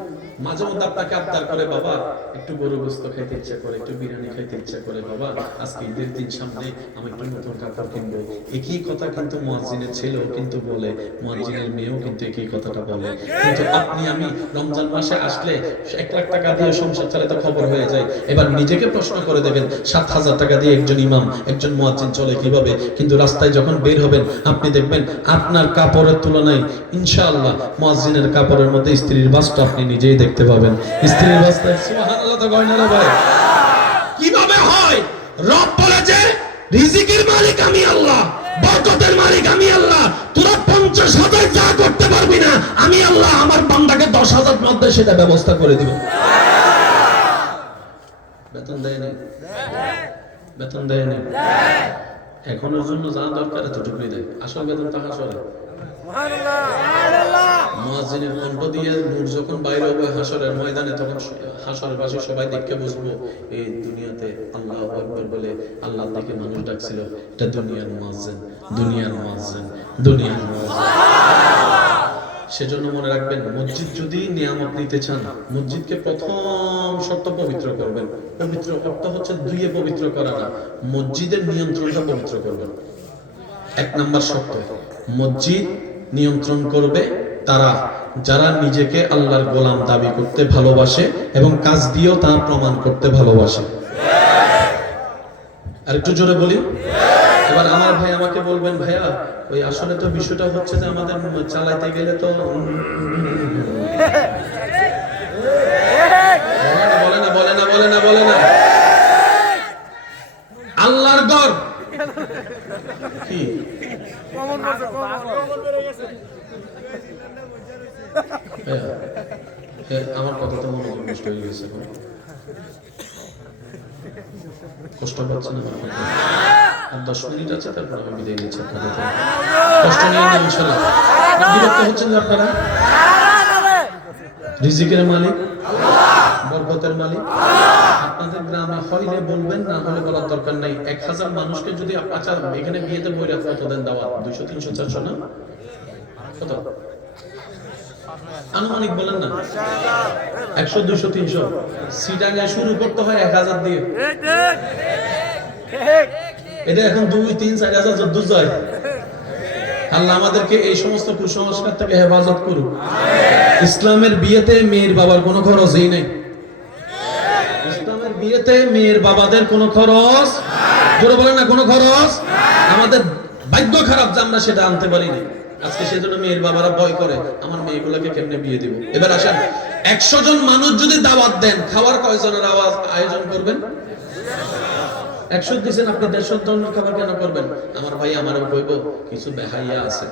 মাঝে মধ্যে আপনাকে আবদার করে, বাবা একটু গরু গোশত খাইতে ইচ্ছা করে, একটু বিরিয়ানি খাইতে ইচ্ছা করে, বাবা আজকে ঈদের দিন সামনে আমি একটু নতুন কাপড় কিনবো, একই কথা কিন্তু মুয়াজ্জিনের ছেলেও কিন্তু বলে, মুয়াজ্জিনের মেয়েও কিন্তু একই কথাটা বলে। কিন্তু আপনি আমি রমজান মাসে আসলে 1 লাখ টাকা দিয়ে সংসার চালাতে খবর হয়ে যায়। এবার নিজেকে প্রশ্ন করে দেখেন 7,000 টাকা দিয়ে একজন ইমাম একজন মুয়াজ্জিন চলে কিভাবে? কিন্তু রাস্তায় যখন বের হবেন আপনি দেখবেন আপনার কাপড়ের তুলনায় ইনশাআল্লাহ মুয়াজ্জিনের কাপড়ের মধ্যে স্ত্রীর বাসটা আপনি নিজেই দেখতে পাবেন। স্ত্রীর বাসটা সুবহানাল্লাহ তো কয় না রে ভাই? কিভাবে হয়? রব বলে যে রিজিকের মালিক আমি আল্লাহ, বরকতের মালিক আমি আল্লাহ। তোরা 50,000 যা করতে পারবি না, আমি আল্লাহ আমার বান্দাকে 10,000 মধ্যে সেটা ব্যবস্থা করে দিব। বেতন দেয় না, বেতন দেয় না, এখনের জন্য যা দরকার এতটুকুই দেয়। আসল বেতন টাকা চলে। মুয়াজ্জিনের কণ্ঠ দিয়ে নূর যখন বাইরে হবে হাসরের ময়দানে, তখন হাসরের পাশে সবাই দেখে বুঝবো এই দুনিয়াতে আল্লাহু আকবার বলে আল্লাহর দিকে মানুষ ডাকছিল, এটা দুনিয়ার মুয়াজ্জিন, দুনিয়ার মুয়াজ্জিন, দুনিয়ার মুয়াজ্জিন। সেজন্য মনে রাখবেন, মসজিদ যদি নিয়ামত নিতে চান, মসজিদকে প্রথম শর্ত পবিত্র করবেন। পবিত্র অর্থ হচ্ছে দুইয়ে পবিত্র করা না, মসজিদের নিয়ন্ত্রণটা পবিত্র করবেন। 1 নাম্বার শর্ত, মসজিদ নিয়ন্ত্রণ করবে তারা যারা নিজেকে আল্লাহর গোলাম দাবি করতে ভালোবাসে এবং কাজ দিয়েও তা প্রমাণ করতে ভালোবাসে। আর একটু জোরে বলি। এবার আমার ভাই আমাকে বলবেন, ভাইয়া ওই আসলে তো বিষয়টা হচ্ছে যে আমাদের চালাইতে গেলে তো বলে না আল্লাহর ঘর কি আমার কথা তো মনোযোগ নষ্ট হয়ে গেছে, কষ্ট পাচ্ছে না? আর 10 মিনিট আছে, তারপর আমি বিদায় নিচ্ছি আপনাদের। কষ্ট নিয়ে না ইনশাআল্লাহ। বিরক্ত হচ্ছেন যে আপনারা? রিজিকের মালিক বরকতের মালিক আপনাদের গ্রামে হইলে বলবেন, না হলে বলার দরকার নাই। 1000 মানুষকে যদি আচ্ছা এখানে বিয়েতে বই রাখতে কত দেন দাওয়াত? 200 300 400 না? কত আনুমানিক বলেন না? 100 200 300। সিটাঙ্গে শুরু করতে হয় 1000 দিয়ে। এটা এখন 2 3 4,000 যদ্দূর যায়। আল্লাহ আমাদেরকে এই সমস্ত কুসংস্কার থেকে হেফাজত করুক। ইসলামের বিয়েতে মেয়ের বাবার কোনো খরচই নেই। ইসলামের বিয়েতে মেয়ের বাবাদের কোনো খরচ, জোরে বলেন না, কোনো খরচ। আমাদের ভাগ্য খারাপ যে আমরা সেটা আনতে পারিনি। আজকে সেজন্য মেয়ের বাবারা ভয় করে আমার মেয়েগুলোকে কেমনে বিয়ে দিব। এবার আসেন, 100 জন মানুষ যদি দাওয়াত দেন, খাওয়ার কয়জনের আয়োজন করবেন? 100 দিয়েছেন আপনি, 150 জনের খাবার কেন করবেন? আমার ভাই আমারও কইব কিছু বেহাইয়া আছে,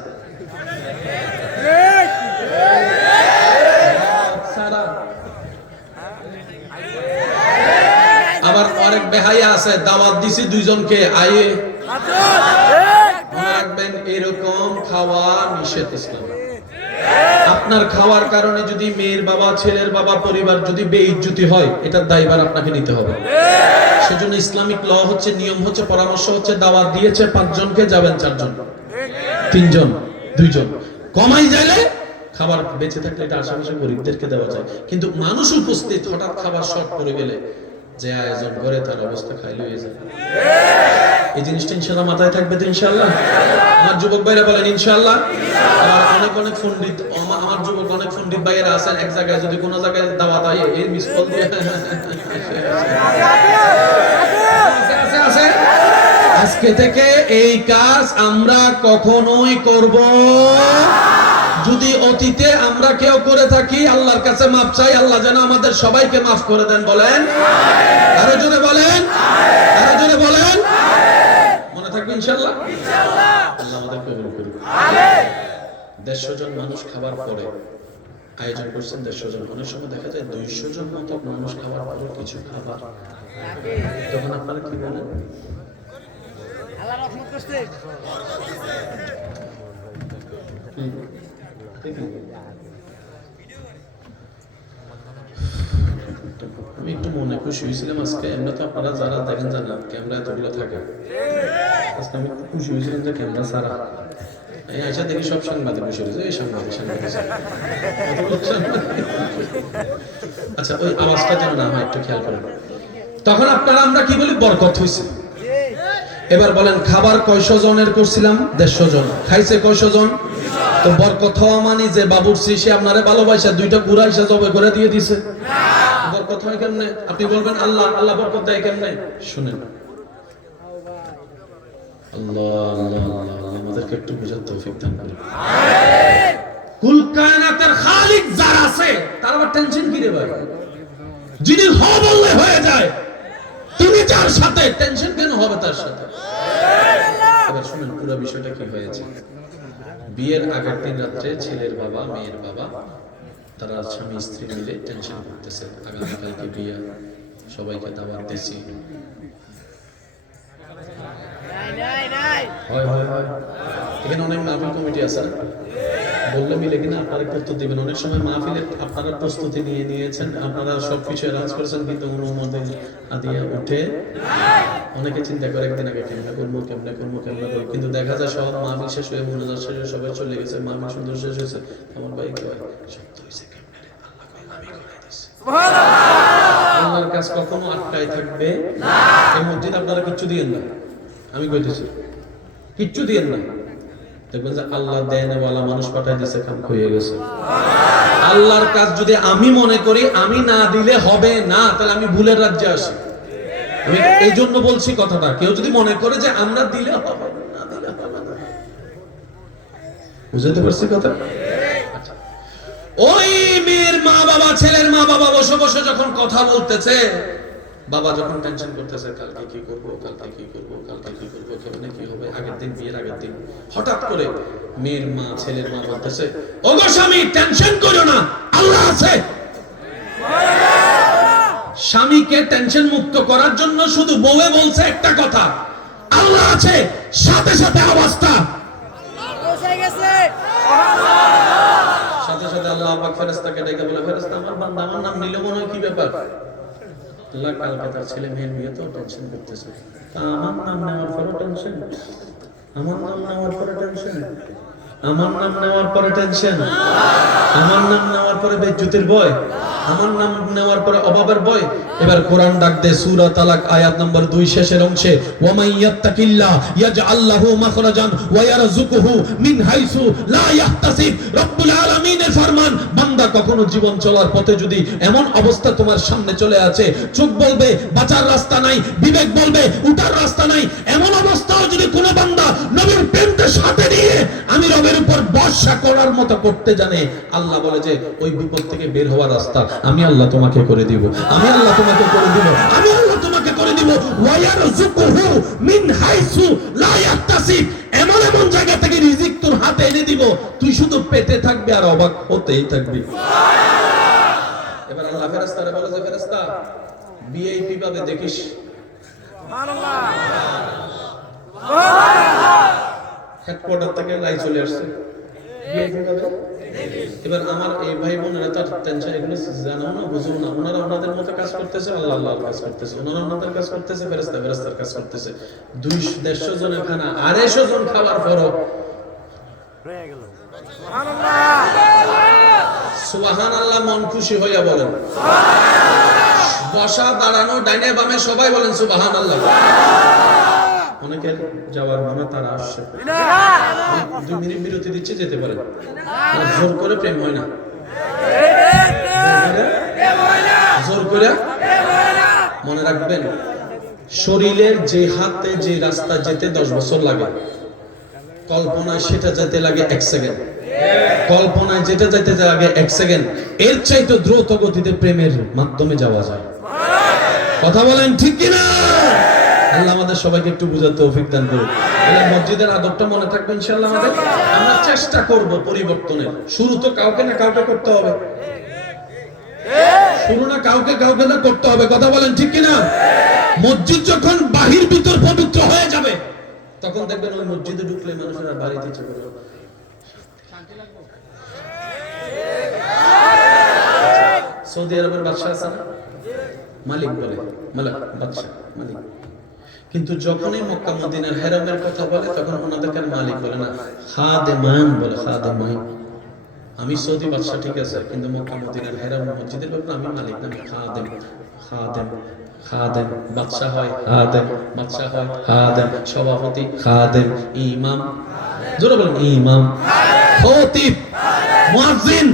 আবার অনেক বেহাইয়া আছে, দাওয়াত দিছি 2 জনকে আয়ে রাখবেন। এরকম খাওয়া নিষেধ ইসলামে। আপনার খাওয়ার কারণে যদি মেয়ের বাবা, ছেলের বাবা, পরিবার যদি বেইজ্জতি হয়, এটার দায়ভার আপনাকে নিতে হবে। সেজন্য ইসলামিক ল হচ্ছে, নিয়ম হচ্ছে, পরামর্শ হচ্ছে, দাওয়াত দিয়েছে 5 জনকে, যাবেন 4 জন, 3 জন, 2 জন, কমাই যাইলে খাবার বেঁচে থাকলে এটা আশেপাশে গরিবদেরকে দেওয়া যায়। কিন্তু মানুষ উপস্থিত, হঠাৎ খাবার শর্ট করে গেলে যে আয়োজন করে তার অবস্থা খাইলে হয়ে যায়। এই জিনিসটা ইনশাআল্লাহ মাথায় থাকবে তো ইনশাআল্লাহ। আমার যুবক ভাইরা বলেন ইনশাআল্লাহ। আর অনেক পণ্ডিত, আমার যুবক অনেক পণ্ডিত ভাইয়েরা আছেন, এক জায়গায় যদি কোনো জায়গায় দাওয়াত হয় এই মিস কল দিয়ে আছে। আজকে থেকে এই কাজ আমরা কখনোই করব যদি অতীতে আমরা কেউ করে থাকি, আল্লাহর কাছে মাফ চাই, আল্লাহ যেন আমাদের সবাইকে মাফ করে দেন। বলেন আরো জোরে বলেন, আরো জোরে বলেন। মনে থাকবে ইনশাআল্লাহ। আল্লাহ আমাদের কবুল করুন। 150 জন মানুষ খাবার পরে আয়োজন করছেন, 150 জন। অনেক সময় দেখা যায় 200 জন মতো মানুষ খাবার পরে কিছু খাবার, তখন আপনারা কি বলেন? আল্লাহ রহমত করতে। আমি একটু মনে খুশি হয়েছিলাম আজকে। এমনি তো আপনারা যারা দেখেন জানা ক্যামেরা এতগুলো থাকে, আজকে আমি একটু খুশি হয়েছিলাম যে ক্যামেরা সারা এই আশা দেখি সব সাংবাদিক বসে রয়েছে। এই সাংবাদিক আচ্ছা, ওই আওয়াজটা যেন না হয় একটু খেয়াল করেন। তখন আপনারা আমরা কি বলি? বরকত হয়েছে। এবার বলেন খাবার কয়শো জনের করছিলাম? 150 জন। খাইছে কয়শো জন? তো বরকত হওয়া মানে যে বাবুর্চি সে আপনারে ভালোবাসা 2টা গুড়া এসে জবে করে দিয়ে দিছে। বরকত হয় কেমনে? আপনি বলবেন আল্লাহ, আল্লাহ বরকত দেয় কেমনে? শুনেন, আল্লাহ আল্লাহ আল্লাহ আমাদেরকে একটু বুঝার তৌফিক দান করুন। কুল কায়নাতের খালিক যারা আছে তার আবার টেনশন কি রে ভাই? যিনি হ বললে হয়ে যায়, তিনি যার সাথে টেনশন কেন হবে তার সাথে? এবার শুনেন পুরো বিষয়টা কি হয়েছে। বিয়ের আগের দিন রাত্রে ছেলের বাবা, মেয়ের বাবা, তারা স্বামী স্ত্রী মিলে টেনশন করতেছে, আগামীকালকে বিয়ে, সবাইকে দাওয়াত দিয়েছি। এখানে অনেক মাহফিল কমিটি আছে না, বললে মিলে কিনা আপনারা প্রস্তুতি দিবেন। অনেক সময় মাহফিলে আপনারা প্রস্তুতি নিয়ে নিয়েছেন, আপনারা সবকিছু অ্যারেঞ্জ করেছেন, কিন্তু অনুমোদন আদিয়া উঠে অনেকে চিন্তা করে একদিন আগে কেমনে করবো, কেমনে করবো, কেমনে করবো, কিন্তু দেখা যায় সব মাহফিল শেষ হয়ে মোনাজাত শেষ হয়ে সবাই চলে গেছে, মাহফিল সুন্দর শেষ হয়েছে। আমার ভাই কয় সত্য হয়েছে কেমনে রে? আল্লাহ কয় আমি করে দিছি। আল্লাহর কাজ কখনো আটকায় থাকবে না। এই মসজিদ আপনারা কিচ্ছু দিয়েন না, আমি কইতেছি কিচ্ছু দিয়েন না। দেখবেন যে আল্লাহ দেনওয়ালা মানুষ পাঠায় দিয়েছে, কাম হয়ে গেছে। আল্লাহর কাজ যদি আমি মনে করি আমি না দিলে হবে না, তাহলে আমি ভুলের রাজ্যে আসি। আমি এই জন্য বলছি কথাটা, কেউ যদি মনে করে যে আমরা দিলে হবে, না দিলে হবে না। বুঝতে পারছি কথা? আচ্ছা, ওই মেয়ের মা বাবা, ছেলের মা বাবা বসে বসে যখন কথা বলতেছে, বাবা যখন টেনশন করতেছে কালকে কি করবো, কালকে কি করবো, কালকে কি করবো, কেমনে কি হবে, আগের দিন, বিয়ের আগের দিন হঠাৎ করে মেয়ের মা, ছেলের মা বলতেছে, ওগো স্বামী টেনশন করো না, আল্লাহ আছে। স্বামীকে টেনশন মুক্ত করার জন্য শুধু বউয়ে বলছে একটা কথা, আল্লাহ আছে। সাথে সাথে অবস্থা সাথে সাথে আল্লাহ পাক ফেরেশতাকে ডেকে বলে, ফেরেশতা আমার বান্দা আমার নাম নিল মনে হয়, কি ব্যাপার? আল্লাহ কালকে তার ছেলে মেয়ের বিয়ে তো টেনশন করতেছে। আমার নাম নেওয়ার পরে টেনশন, আমার নাম নেওয়ার পরে টেনশন, আমার নাম নেওয়ার পরে টেনশন, আমার নাম নেওয়ার পরে বেজ্জতির ভয়, আমার নাম নেওয়ার পরে অভাবের ভয়। এবার কোরআন ডাক দেয় সূরা তালাক আয়াত নম্বর 2 শেষের অংশে, ওয়া মান ইয়াত্তাকিল্লাহ ইয়াজআল লাহু মাখরাজান ওয়া ইয়ারযুকুহু মিন হাইসু লা ইয়াহতাসিব। রব্বুল আলামিনের ফরমান, বান্দা বান্দা কখনো জীবন চলার পথে যদি এমন অবস্থা তোমার সামনে চলে আছে, চোখ বলবে বাঁচার রাস্তা নাই, বিবেক বলবে উঠার রাস্তা নাই, এমন অবস্থাও যদি কোনো বান্দা নবীর প্রেমকে সাথে নিয়ে আমি রবের উপর ভরসা করার মতো করতে জানে, আল্লাহ বলে যে ওই বিপদ থেকে বের হওয়ার রাস্তা আমি আল্লাহ তোমাকে করে দিব, আমি আল্লাহ তোমাকে করে দিব, আমি আল্লাহ তোমাকে করে দিব। ওয়ায়ারযুকুহু মিন হাইসু লা ইয়াহতাসিব, এমন এমন জায়গা থেকে রিজিক তোর হাতে এনে দিব, তুই শুধু পেটে থাকবি আর অবাক হতেই থাকবি। এবার আল্লাহ ফেরেশতারে বলে যে ফেরেশতা ভিআইপি পাবে দেখিস। হেডকোয়ার্টার থেকে লাই চলে আসছে VIP পাবে। এবার আমার এই ভাই বোনেরা তার টেনশন, এগুলো জানো না বুঝো না, ওনারা ওনাদের মতো কাজ করতেছে, আল্লাহ আল্লাহর কাজ করতেছে, ওনারা ওনাদের কাজ করতেছে, ফেরেশতা ফেরেশতার কাজ করতেছে। 250 জনের খানা 250 জন খাওয়ার পরও সুবহানাল্লাহ মন খুশি হইয়া বলেন বসা দাঁড়ানো ডাইনে বামে সবাই বলেন সুবহানাল্লাহ। অনেকে যাওয়ার মনে তারা আসছে, 2 মিনিট বিরতি দিচ্ছে, যেতে পারে, জোর করে প্রেম হয় না, জোর করে। মনে রাখবেন শরীরের যে হাতে যে রাস্তা যেতে 10 বছর লাগে, কল্পনায় সেটা যেতে লাগে 1 সেকেন্ড, কল্পনায় যেটা যেতে লাগে 1 সেকেন্ড, এর চাইতে দ্রুত গতিতে প্রেমের মাধ্যমে যাওয়া যায়। কথা বলেন ঠিক কিনা? আল্লাহ আমাদের সবাইকে একটু বুঝার তৌফিক দান করুন। মসজিদের আদবটা মনে থাকবে ইনশাআল্লাহ। আমাদের আমরা চেষ্টা করব পরিবর্তনের। শুরু তো কাউকে না কাউকে করতে হবে, শুরু না কাউকে কাউকে না করতে হবে। কথা বলেন ঠিক কিনা? মসজিদ যখন বাহির ভিতর পবিত্র হয়ে যাবে, তখন দেখবেন ওই মসজিদে ঢুকলে মানুষেরা বাড়িতে ইচ্ছে করবে। সৌদি আরবের বাদশা আছে না, মালিক বলে, মালিক বাদশা মালিক, কিন্তু যখনই মক্কা মদিনার হেরামের কথা বলে তখন ওনাদেরকে মালিক বলে না, খাদেমান বলে, খাদেমান। আমি সৌদি বাদশা ঠিক আছে, কিন্তু মক্কা মদিনার হেরাম মসজিদের ব্যাপারে আমি মালিক না, খাদেম। খাদেম খাদেম বাদশা হয়, খাদেম বাদশা হয়, খাদেম সভাপতি, খাদেম ইমাম, জোরে বলেন ইমাম, খতিব, মুয়াজ্জিন,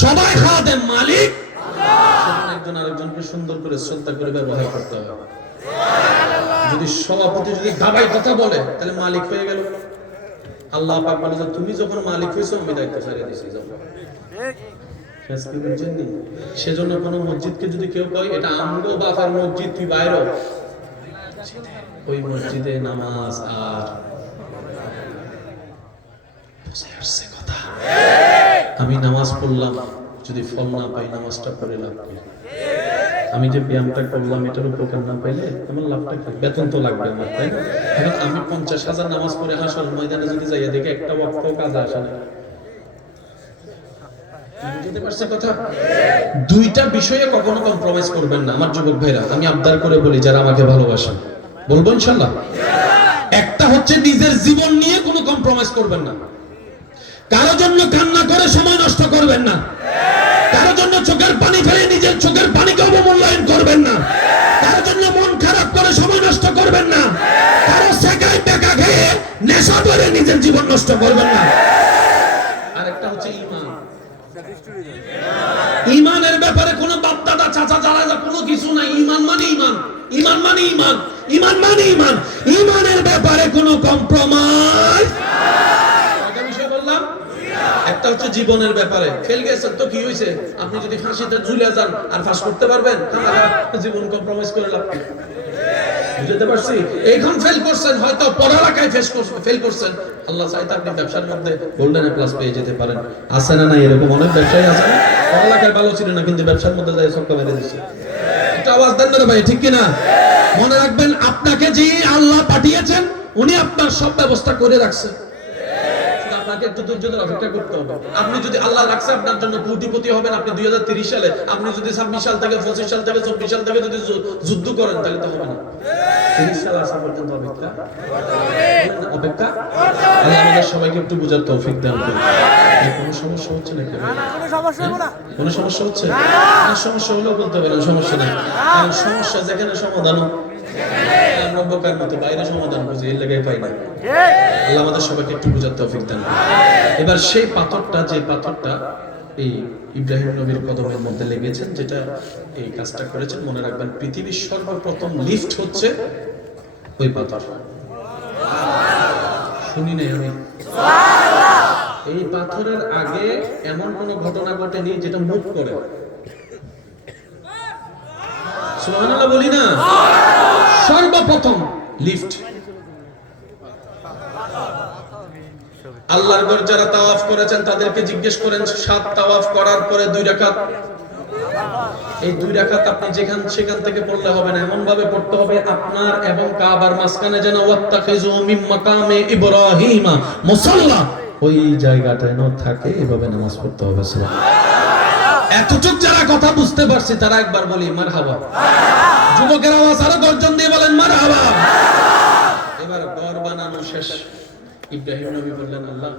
সবাই খাদেম, মালিক। একজন আরেকজনকে সুন্দর করে শ্রদ্ধা করে ব্যবহার করতে হবে। যদি সভাপতি যদি গাবাই কথা বলে তাহলে মালিক হয়ে গেল। আল্লাহ পাক বলে যে তুমি যখন মালিক হইছো আমি দায়িত্ব ছেড়ে দিয়েছি। সেজন্য কোন মসজিদকে যদি কেউ কয় এটা আমগো বাফার মসজিদ, তুই বাইরে, ওই মসজিদে নামাজ আর কথা। আমি নামাজ পড়লাম, যদি ফল না পাই নামাজটা পড়ে লাভ কি? আমি যে ব্যায়ামটা করলাম এটার উপকার না পাইলে আমার লাভটা কি? বেতন তো লাগবে আমার, তাই না? এখন আমি 50,000 নামাজ পড়ে হাসর ময়দানে যদি যাইয়া দেখি একটা ওয়াক্তও কাজে আসে না, বুঝতে পারছেন কথা? দুইটা বিষয়ে কখনো কম্প্রোমাইজ করবেন না আমার যুবক ভাইরা। আমি আবদার করে বলি যারা আমাকে ভালোবাসেন, বলবো ইনশাআল্লাহ। একটা হচ্ছে নিজের জীবন নিয়ে কোনো কম্প্রোমাইজ করবেন না, কারো জন্য কান্না করে সময় নষ্ট করবেন না, কারো জন্য চোখের পানি ফেলে নিজের চোখের পানিকে অবমূল্যায়ন করবেন না, কারো জন্য মন খারাপ করে সময় নষ্ট করবেন না, কারো সেকায় টাকা খেয়ে নেশা করে নিজের জীবন নষ্ট করবেন না। আরেকটা হচ্ছে ঈমান। ঈমানের ব্যাপারে কোনো বাপ দাদা চাচা চাচা কোনো কিছু নাই। ঈমান মানে ঈমান, ঈমান মানে ঈমান, ঈমান মানে ঈমান। ঈমানের ব্যাপারে কোনো কম্প্রোমাইজ। একটা বিষয় বললাম, একটা হচ্ছে জীবনের ব্যাপারে। ফেল গেছেন তো কি হয়েছে? আপনি যদি ফাঁসিতে ঝুলে যান আর ফাঁস করতে পারবেন, জীবন কম্প্রোমাইজ করে লাভ কি? বুঝতে পারছি? এইখান ফেল করছেন, হয়তো পড়ালেখায় ফেল করছেন, আল্লাহ চাইতে আপনি ব্যবসার মধ্যে গোল্ডেন প্লাস পেয়ে যেতে পারেন। আছে না? না এরকম অনেক ব্যবসায়ী আছে না, পড়ালেখায় ভালো ছিল না কিন্তু ব্যবসার মধ্যে যাই ছক্কা মেরে দিচ্ছে। একটা আওয়াজ দেন না ভাই, ঠিক কিনা? মনে রাখবেন আপনাকে যে আল্লাহ পাঠিয়েছেন উনি আপনার সব ব্যবস্থা করে রাখছেন, আপনাকে একটু ধৈর্য ধরে অপেক্ষা করতে হবে। আপনি যদি আল্লাহ রাখছে আপনার জন্য কোটিপতি হবেন আপনি 2030 সালে, আপনি যদি 26 সাল থেকে 25 সাল থেকে 24 সাল থেকে যদি যুদ্ধ করেন তাহলে তো হবে না। 30 সাল আসা পর্যন্ত অপেক্ষা অপেক্ষা। আল্লাহ আমাদের সবাইকে একটু বুঝার তৌফিক দান করুন। কোনো সমস্যা হচ্ছে নাকি? কোনো সমস্যা হচ্ছে? সমস্যা হলেও বলতে পারেন, সমস্যা নেই। কারণ সমস্যা যেখানে সমাধান আমরা বোকার মতো বাইরে সমাধান খুঁজি, এর লাগাই পাই না। আল্লাহ আমাদের সবাইকে একটু বুঝার তৌফিক দান করুন। এবার সেই পাথরটা, যে পাথরটা এই ইব্রাহিম নবীর কদমের মধ্যে লেগেছেন, যেটা এই কাজটা করেছেন। মনে রাখবেন, পৃথিবীর সর্বপ্রথম লিফট হচ্ছে ওই পাথর। শুনি নাই আমি? এই পাথরের আগে এমন কোন ঘটনা ঘটেনি যেটা মুভ করে। সুবহানাল্লাহ বলি না? সর্বপ্রথম লিফট। আল্লাহর ঘর যারা তাওয়াফ করেছেন তাদেরকে জিজ্ঞেস করেন, 7 তাওয়াফ করার পরে 2 রাকাত, এই 2 রাকাত আপনি সেখান থেকে পড়লে হবে না, এমন ভাবে পড়তে হবে আপনার এবং কাবার মাঝখানে যেন ওয়াত্তাখিযু মিন মাকামে ইব্রাহিমা মুসাল্লা, ওই জায়গাটা যেন থাকে, এভাবে নামাজ পড়তে হবে। সুবহানাল্লাহ। এতটুক যারা কথা বুঝতে পারছি তারা একবার বলি মারহাবা। যুবকের আওয়াজ আরো গর্জন দিয়ে বলেন মারহাবা। এবার ঘর বানানো শেষ। ইব্রাহিম নবী বললেন, আল্লাহ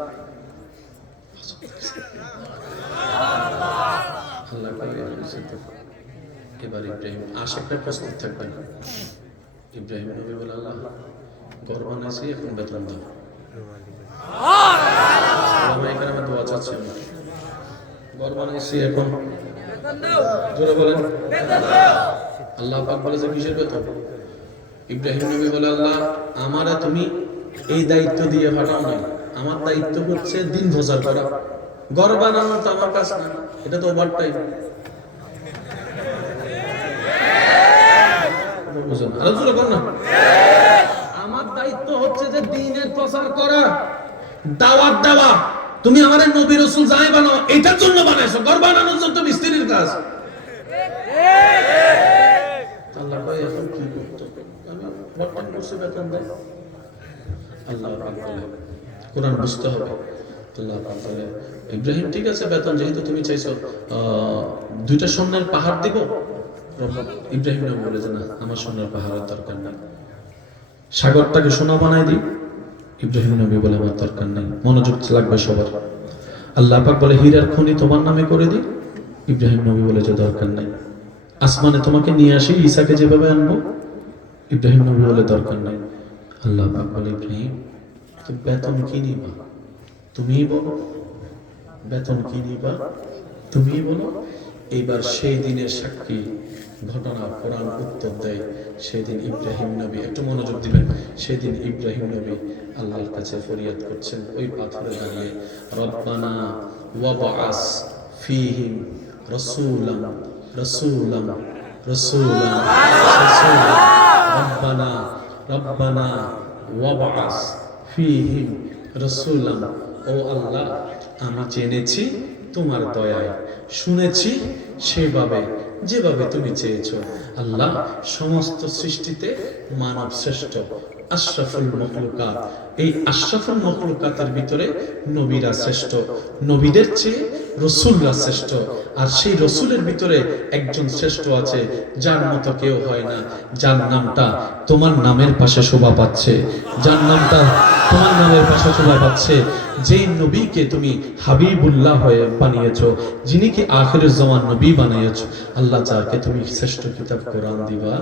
এবার ইব্রাহিম আশেকটা প্রস্তুত থাকবেন। ইব্রাহিম নবী বলে, আল্লাহ ঘর বানাইছি, এখন বেতন দাও। এখানে দোয়া চাচ্ছি, আমরা ঘর বানাইছি, এখন জোরে বলেন। আল্লাহ পাক বলে যে কিসের বেতন? ইব্রাহিম নবী বলে, আল্লাহ আমারে তুমি এই দায়িত্ব দিয়ে পাঠাও নাই, আমার দায়িত্ব হচ্ছে দিন প্রচার করা। ঘর বানানো তো আমার কাজ না, এটা তো ওভার টাইম। আমার দায়িত্ব হচ্ছে যে দ্বীনের প্রচার করা, দাওয়াত দেওয়া। তুমি আমারে নবী রাসূল যাই বানাও, এটার জন্য বানাইছো, ঘর বানানোর জন্য তো মিস্ত্রির কাজ। আল্লাহ কয় এখন কি করতে হবে? আমি বর্তমান করছি, বেতন দেয়। আল্লাহ পাক বলে, কোরআন বুঝতে হবে। আল্লাহ পাক বলে, ইব্রাহিম ঠিক আছে বেতন যেহেতু তুমি চাইছো, 2টা স্বর্ণের পাহাড় দিব। ইব্রাহিম নবী বলে যে না, আমার স্বর্ণের পাহাড়ের দরকার নাই, সাগরটাকে সোনা বানাই দিই। ইব্রাহিম নবী বলে, আমার দরকার নাই, মনোযোগ লাগবে সবার। আল্লাহ পাক বলে, হীরার খনি তোমার নামে করে দিই। ইব্রাহিম নবী বলে যে দরকার নাই। আসমানে তোমাকে নিয়ে আসি, ঈসাকে যেভাবে আনবো। ইব্রাহিম নবী বলে দরকার নাই। আল্লাহ পাক বলে, ইব্রাহিম তো বেতন কি নিবা? তুমিই বলো, বেতন কি নিবা তুমিই বলো। এইবার সেই দিনের সাক্ষী ঘটনা কোরআন উত্তর দেয়। সেদিন ইব্রাহিম নবী, একটু মনোযোগ দিবেন, সেদিন ইব্রাহিম নবী আল্লাহর কাছে ফরিয়াদ করছেন ওই পাথরে দাঁড়িয়ে, রব্বানা ওয়াবআস ফীহিম রাসূলান রাসূলান রাসূলান রাসূলান রব্বানা রব্বানা ওয়াবআস ফীহিম রাসূলান। ও আল্লাহ, আমি জেনেছি তোমার দয়ায়, শুনেছি সেভাবে যেভাবে তুমি চেয়েছো। আল্লাহ, সমস্ত সৃষ্টিতে মানব শ্রেষ্ঠ, আশরাফুল মখলুকাত। এই আশরাফুল মখলুকাতের ভিতরে নবীরা শ্রেষ্ঠ, নবীদের চেয়ে রসুলরা শ্রেষ্ঠ। আর সেই রসুলের ভিতরে একজন শ্রেষ্ঠ আছে, যার মতো কেউ হয় না, যার নামটা তোমার নামের পাশে শোভা পাচ্ছে, যার নামটা তোমার নামের পাশে শোভা পাচ্ছে, যেই নবীকে তুমি হাবিবুল্লাহ হয়ে বানিয়েছো, যিনি কি আখিরের জামান নবী বানিয়েছো। আল্লাহ, যাকে তুমি শ্রেষ্ঠ কিতাব কোরআন দিবা,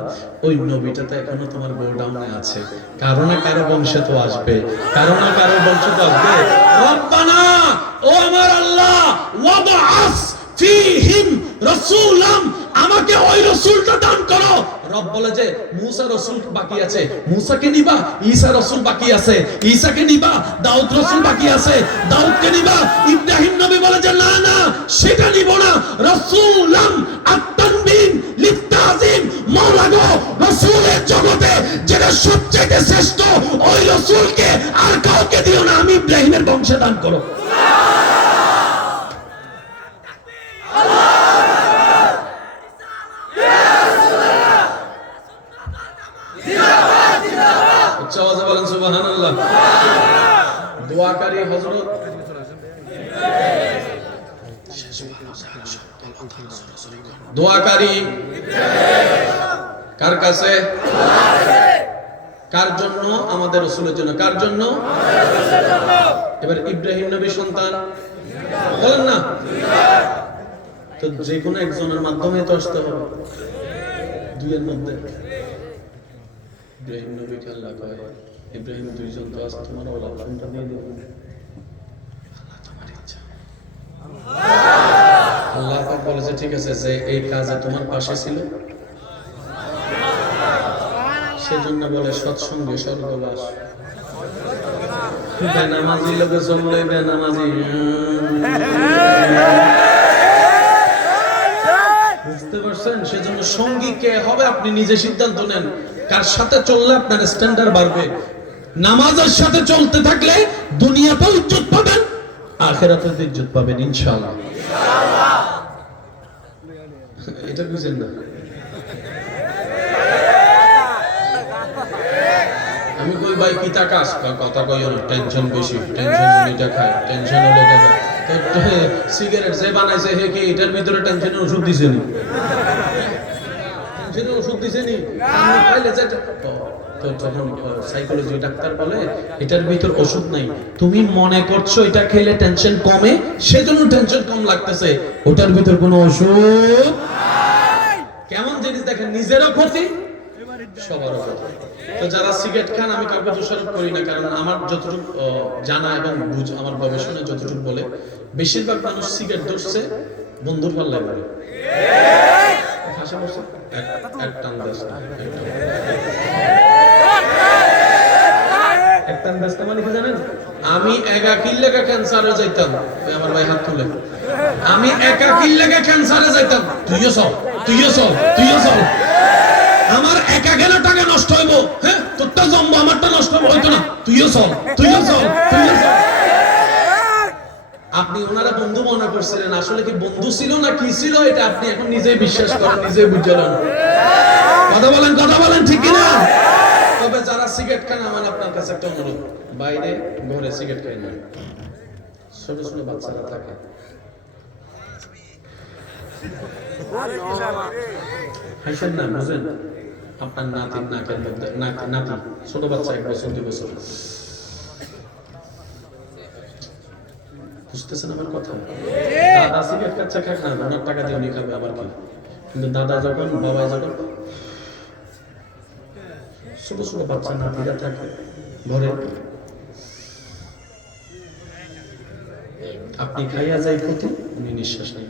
ওই নবীটাতে এখনো তোমার গোডাউনে আছে। কারো না কারো বংশে তো আসবে, কারো না কারো বংশে তো আসবে। রব্বানা, ও আমার আল্লাহ, ওয়াবআস ফীহিম রাসূলাম, আমাকে ওই রাসূলটা দান করো। রব বলে যে মুসা রাসূল বাকি আছে, মুসাকে নিবা। ঈসা রাসূল বাকি আছে, ঈসাকে নিবা। দাউদ রাসূল বাকি আছে, দাউদকে নিবা। ইব্রাহিম নবী বলে যে না না, সেটা নিব না। রাসূলাম আত-তানবিন লিত-তাযীম, মাওলা গো, রাসূলের জগতে যেটা সবচেয়ে শ্রেষ্ঠ, ওই রাসূলকে আর কাউকে দিও না, আমি ইব্রাহিমের বংশে দান করো। বলেন সুবহানাল্লাহ। দোয়াকারী হযরত দোয়াকারী কার কাছে? কার জন্য? আমাদের রাসূলের জন্য। কার জন্য? এবার ইব্রাহিম নবীর সন্তান বলেন না, তো যে কোনো একজনের মাধ্যমে তো আসতে হবে, দুইয়ের মধ্যে। ইব্রাহিম নবীকে আল্লাহ কয়, ইব্রাহিম দুইজন তো আছে, তোমার ওলা কোনটা দিয়ে দেব? আল্লাহ, তোমার ইচ্ছা। যে ঠিক আছে, যে এই কাজে তোমার পাশে ছিল, সেজন্য বলে সৎসঙ্গে স্বর্গবাস। বেনামাজি লোকে চললে বেনামাজি, বুঝতে পারছেন? সেজন্য সঙ্গী কে হবে আপনি নিজে সিদ্ধান্ত নেন, কার সাথে চললে আপনার স্ট্যান্ডার্ড বাড়বে। নামাজের সাথে চলতে থাকলে দুনিয়াতেও ইজ্জত পাবেন, আখিরাতেও ইজ্জত পাবেন ইনশাআল্লাহ। এটা বুঝেন না? আমি কই ভাই কি তাকাস, কথা কই না, টেনশন বেশি, টেনশন হলে এটা খায়, টেনশন হলে এটা খায়। তো সিগারেট যে বানাইছে হে কি এটার ভিতরে টেনশনের ওষুধ দিছে নি? টেনশনের ওষুধ দিছে নি? আপনি খাইলে যে তো তখন সাইকোলজি ডাক্তার বলে এটার ভিতর ওষুধ নাই, তুমি মনে করছো এটা খেলে টেনশন কমে, সেজন্য টেনশন কম লাগতেছে, ওটার ভিতর কোনো ওষুধ। কেমন জিনিস দেখেন, নিজেরও ক্ষতি সবারও ক্ষতি। তো যারা সিগারেট খান, আমি কাউকে দোষারোপ করি না, কারণ আমার যতটুকু জানা এবং বুঝ, আমার গবেষণা যতটুকু বলে, বেশিরভাগ মানুষ সিগারেট ধরছে বন্ধুর পাল্লায় পড়ে। হাসা বসে এক টান দাস না, এক টান দাস না মানে কি জানেন? আমি একা কিল্লেগা ক্যান্সারে যাইতাম, আমার ভাই হাত তুলে, আমি একা কিল্লেগা ক্যান্সারে যাইতাম, তুইও চল, তুইও চল, তুইও চল। আমার একা গেলে টাকা নষ্ট হইব, হ্যাঁ তোরটা জম্ব আমারটা নষ্ট হইতো না, তুইও চল, তুইও চল, তুইও চল। আপনি ওনারা বন্ধু মনে করছিলেন, আসলে কি বন্ধু ছিল না কি ছিল, এটা আপনি এখন নিজেই বিশ্বাস করেন, নিজেই বুঝলেন। কথা বলেন, কথা বলেন, ঠিক কিনা? তবে যারা সিগারেট খান, আমার আপনার কাছে একটা অনুরোধ, বাইরে ঘরে সিগারেট খাই না, ছোট ছোট বাচ্চারা থাকে, হাসেন না, বুঝেন? আপনার নাতির নাকের মধ্যে নাতি ছোট বাচ্চা, 1 বছর 2 বছর, বুঝতেছেন আমার কথা? দাদা সিগারেট খাচ্ছে, খাক না, ওনার টাকা দিয়ে উনি খাবে, আবার কি? কিন্তু দাদা যখন, বাবা যখন, ছোট ছোট বাচ্চা নাতিরা থাকে ঘরে, আপনি খাইয়া যাই ক্ষতি, উনি নিঃশ্বাস নেই।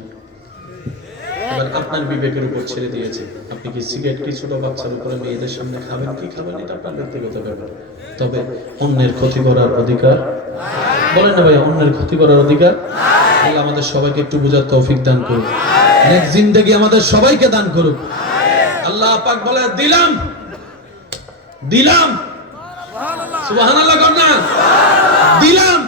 এবার আপনার বিবেকের উপর ছেড়ে দিয়েছে, আপনি কি সিগারেট কি ছোট বাচ্চার উপরে মেয়েদের সামনে খাবেন কি খাবেন, এটা আপনার ব্যক্তিগত ব্যাপার। তবে অন্যের ক্ষতি করার অধিকার, বলেন না ভাই, অন্যের ক্ষতি করার অধিকার আল্লাহ আমাদের সবাইকে একটু বুঝার তৌফিক দান করুন, নেক্সট জিন্দেগি আমাদের সবাইকে দান করুন। আল্লাহ পাক বলে দিলাম, দিলাম, সুবহানাল্লাহ কর না, দিলাম।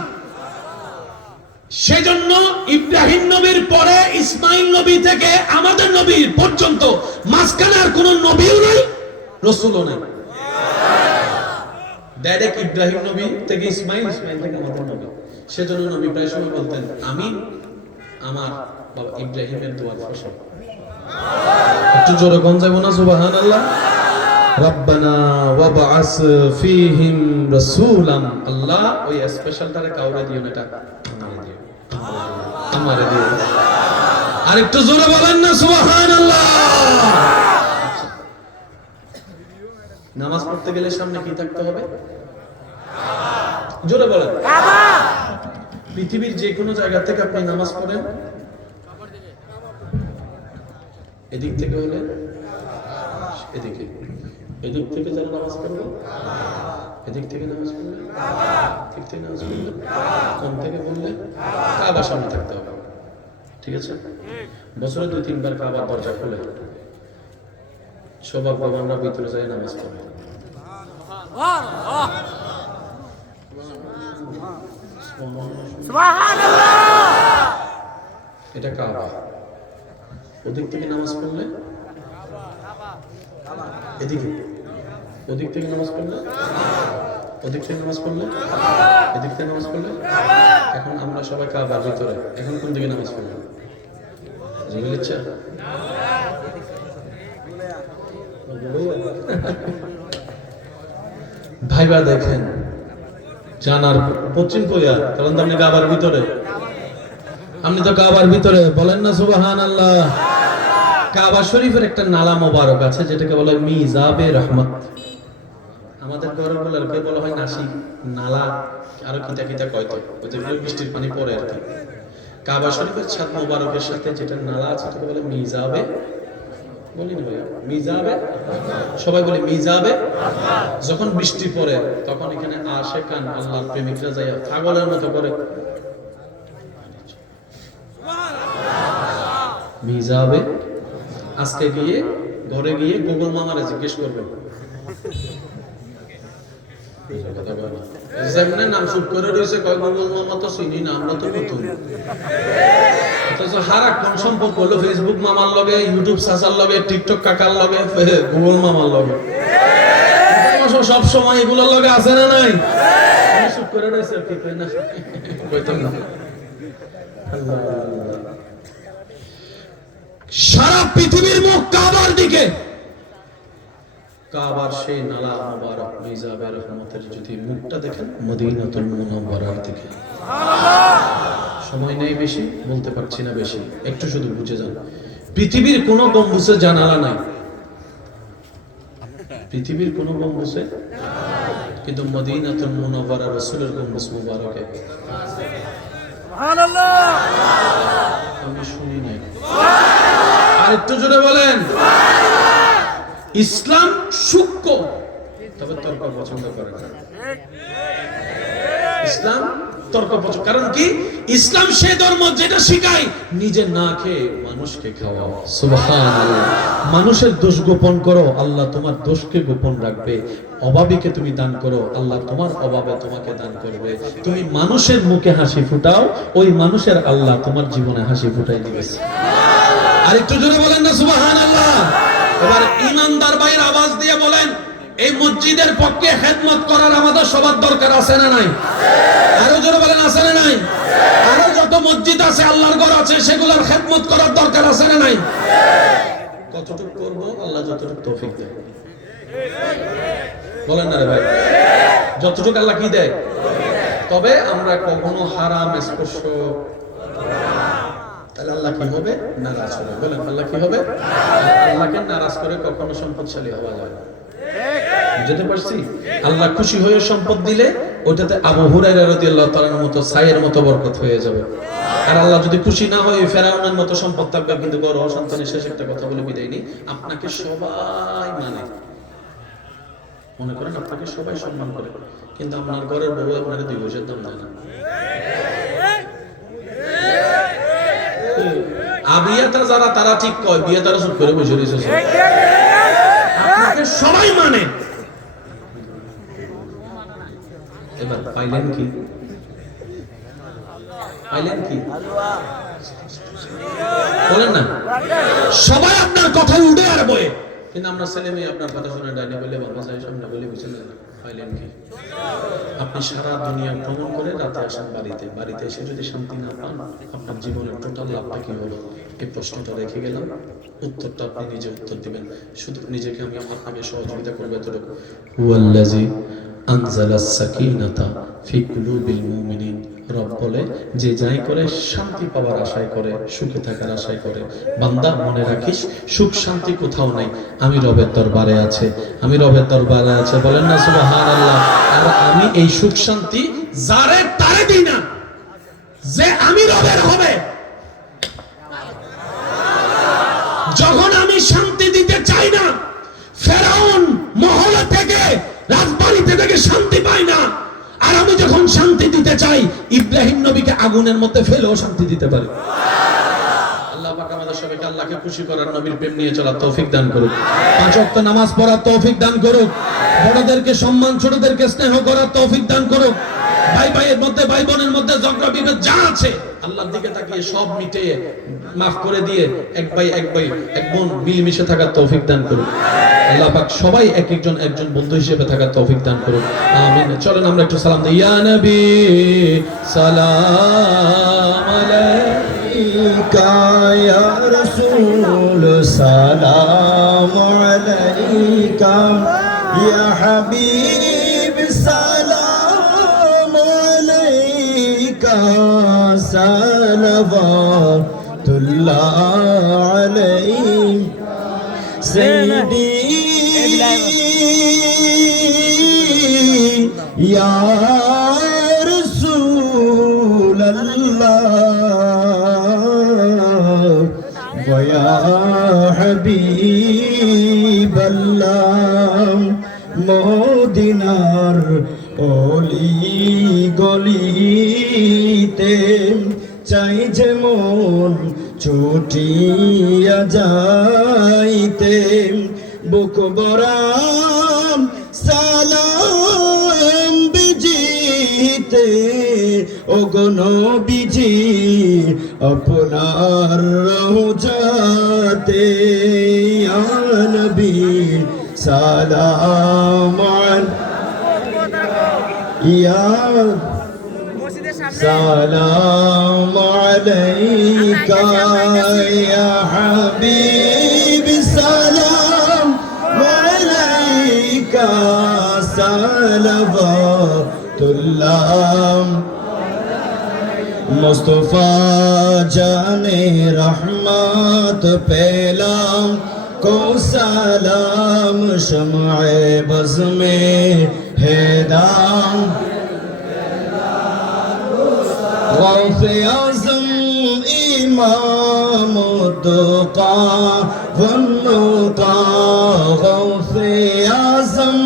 সেজন্য ইব্রাহিম নবীর পরে ইসমাইল নবী থেকে আমাদের নবী পর্যন্ত মাঝখানে আর কোন নবীও নাই, রাসূলও নাই। ডাইরেক্ট ইব্রাহিম নবী থেকে ইসমাইল, ইসমাইল থেকে আমাদের নবী। সেজন্য নবী প্রায় সময় বলতেন, আমি আমার বাবা ইব্রাহিমের দোয়ার ফসল। একটু জোরে কোন যাবো না সুবহানাল্লাহ? রব্বানা ওয়াবআস ফীহিম রাসূলান, আল্লাহ ওই স্পেশালটারে কাউরে দিও না, এটা আমারে দিও। আর একটু জোরে বলেন না সুবহানাল্লাহ। নামাজ পড়তে গেলে সামনে কি থাকতে হবে? জোরে বলেন। পৃথিবীর যে কোনো জায়গা থেকে আপনি নামাজ পড়েন, এদিক থেকে হলে এদিকে, এদিক থেকে যারা নামাজ পড়বে, এদিক থেকে নামাজ পড়বে, এদিক থেকে নামাজ পড়বে, কোন থেকে বললে কাবার সামনে থাকতে হবে, ঠিক আছে? বছরে 2-3 বার কাবার দরজা খুলে সৌভাগ্য আমরা ভিতরে যাই নামাজ পড়ব। এটা কাবা, ওদিক থেকে নামাজ পড়লে এদিকে, ওদিক থেকে নামাজ পড়লে, ওদিক থেকে নামাজ পড়লে, এদিক থেকে নামাজ পড়লে। এখন আমরা সবাই কাবার ভিতরে, এখন কোন দিকে নামাজ পড়বো? জেগে ইচ্ছা ভাইবা দেখেন, জানার পশ্চিম কোরিয়া, কারণ আপনি কাবার ভিতরে, আপনি তো কাবার ভিতরে, বলেন না সুবহানাল্লাহ। কাবা শরীফের একটা নালা মোবারক আছে যেটাকে বলে মিজাবে রহমত। আমাদের ঘরে বলারকে বলা হয় নাসি, নালা, আরো কিতা কিতা কয়তো, ওই যে বৃষ্টির পানি পড়ে আর কি। কাবা শরীফের ছাদ মোবারকের সাথে যেটা নালা আছে সেটাকে বলে মিজাবে। বলি না ভাইয়া, মিজাবে। সবাই বলে মিজাবে। যখন বৃষ্টি পড়ে তখন এখানে আশিকান আল্লাহর প্রেমিকরা যায় পাগলের মতো করে মিজাবে। আজকে গিয়ে ঘরে গিয়ে গুগল মামারে জিজ্ঞেস করবেন, নাম শুট করে রয়েছে, কয় গুগল মামা তো চিনি না, আমরা তো নতুন। অথচ সারাক্ষণ সম্পর্ক হলো ফেসবুক মামার লগে, ইউটিউব চাচার লগে, টিকটক কাকার লগে, গুগল মামার লগে। সব সময় এগুলোর লগে আছে না নাই? শুট করে রয়েছে কি কই না কইতাম না। সারা পৃথিবীর মুখ কাবার দিকে। কাবার সেই নালা মুবারক মিজাবে রহমতের যদি মুখটা দেখেন মদিনাতুল মুনাওয়ারার দিকে। সময় নেই বেশি, বলতে পারছি না বেশি, একটু শুধু বুঝে যান। পৃথিবীর কোনো গম্বুজে জানালা নাই, পৃথিবীর কোনো গম্বুজে, কিন্তু মদিনাতুল মুনাওয়ারা রাসূলের গম্বুজ মুবারকে সুবহানাল্লাহ। আমি শুনি নাই। আর একটু জোরে বলেন। ইসলাম সূক্ষ্ম, তবে তর্ক পছন্দ করে না। ইসলাম তর্ক পছন্দ, কারণ কি? ইসলাম সে ধর্ম যেটা শিখায় নিজে না খেয়ে মানুষকে খাওয়াও। সুবহানাল্লাহ। মানুষের দোষ গোপন করো, আল্লাহ তোমার দোষকে গোপন রাখবে। অভাবীকে তুমি দান করো, আল্লাহ তোমার অভাবে তোমাকে দান করবে। তুমি মানুষের মুখে হাসি ফুটাও, ওই মানুষের আল্লাহ তোমার জীবনে হাসি ফুটাই দিবে। আর একটু জোরে বলেন না সুবহানাল্লাহ। এবার ইমানদার ভাইয়ের আওয়াজ দিয়ে বলেন, এই মসজিদের পক্ষে খেদমত করার আমাদের সবার দরকার আছে না নাই? আরো জোরে বলেন, আছে না নাই? আরো যত মসজিদ আছে, আল্লাহর ঘর আছে, সেগুলোর খেদমত করার দরকার আছে না নাই? কতটুকু করবো আল্লাহ যতটুকু তৌফিক দেয়। বলেন না রে ভাই, যতটুকু আল্লাহ কি দেয়। তবে আমরা কখনো হারাম স্পর্শ, তাহলে আল্লাহ কি হবে? নারাজ হবে। বলেন আল্লাহ কি হবে? আল্লাহকে নারাজ করে কখনো সম্পদশালী হওয়া যায় না। বুঝতে পারছি? আল্লাহ খুশি হয়ে সম্পদ দিলে ওটাতে আবু হুরায়রা রাদিয়াল্লাহু তাআলার মতো ছায়ের মতো বরকত হয়ে যাবে। আর আল্লাহ যদি খুশি না হয় ফেরাউনের মতো সম্পদ থাকবে, কিন্তু গড় সন্তানের শেষ একটা কথা বলে বিদায় নিই, আপনাকে সবাই মানে, মনে করেন আপনাকে সবাই সম্মান করে, কিন্তু আপনার ঘরের বউ আপনাকে 2 পয়সার দাম দেয় না। আবিয়াটা যারা তারা ঠিক কয়, বিয়ে তারা চুপ করে বসে রয়েছে। আপনাকে সবাই মানে। এবার পাইলেন কি? পাইলেন কি? বলেন না। সবাই আপনার কথা উঠে আর বয়ে, কিন্তু আমরা ছেলে মেয়ে আপনার কথা শুনে ডাইনি বলে বাবা যায় সামনে বলে বুঝলেন না। পাইলেন কি? আপনি সারা দুনিয়া ভ্রমণ করে রাতে আসেন বাড়িতে, বাড়িতে এসে যদি শান্তি না পান, আপনার জীবনের টোটাল লাভটা কি হলো? এই প্রশ্নটা রেখে গেলাম, উত্তরটা আপনি নিজে উত্তর দিবেন। শুধু নিজেকে আমি আপনাকে সহযোগিতা করবো এতটুকু, হুয়াল্লাযী আনজালাস সাকিনাতা ফি কুলুবিল মুমিনিন। রব বলে, যে যাই করে শান্তি পাওয়ার আশায় করে, সুখে থাকার আশায় করে। বান্দা মনে রাখিস, সুখ শান্তি কোথাও নাই, আমি রবের দরবারে আছে, আমি রবের দরবারে আছে। বলেন না সুবহানাল্লাহ। আর আমি এই সুখ শান্তি যারে তারে দিই না, যে আমি রবের হবে। যখন আমি শান্তি দিতে চাই না, ফেরাউন মহলে থেকে, রাজবাড়িতে থেকে শান্তি পায় না। আর আমি যখন শান্তি দিতে চাই, ইব্রাহিম নবীকে আগুনের মধ্যে ফেলেও শান্তি দিতে পারি। আল্লাহ পাক আমাদের সবাইকে আল্লাহকে খুশি করার, নবীর প্রেম নিয়ে চলার তৌফিক দান করুক। 5 ওয়াক্ত নামাজ পড়ার তৌফিক দান করুক। বড়দেরকে সম্মান, ছোটদেরকে স্নেহ করার তৌফিক দান করুক। ভাই ভাইয়ের মধ্যে, ভাই বোনের মধ্যে ঝগড়া বিভেদ যা আছে, আল্লাহর দিকে তাকিয়ে সব মিটিয়ে মাফ করে দিয়ে এক ভাই এক বোন মিলেমিশে থাকার তৌফিক দান করুক। আল্লাহ পাক সবাই একজন বন্ধু হিসেবে থাকার তৌফিক দান করুক। আমিন। চলেন আমরা একটু সালাম দিই। ইয়া নবী সালাম আলাইকা, ইয়া রাসূল সালাম আলাইকা, ইয়া হাবিব সালাম আলাইকা, সালাওয়াতুল্লাহ আলাইকা সাইয়্যিদি ইয়া রাসূলুল্লাহ। ويا حبيب الله মদিনার অলি গলিতে চাই যে মন ছুটিয়া যাইতে বুক বরাম সালাম বিজিতে ওগো নবীজি আপনার রওজাতে ইয়া নবী সালাম ইয়া سلام عليك يا حبيبي سلام عليك صلوات الله मुस्तफा जाने रहमत पेलाम को सलाम शम्ए बज़ में हैदाम غوث اعظم امام التقى والنقى غوث اعظم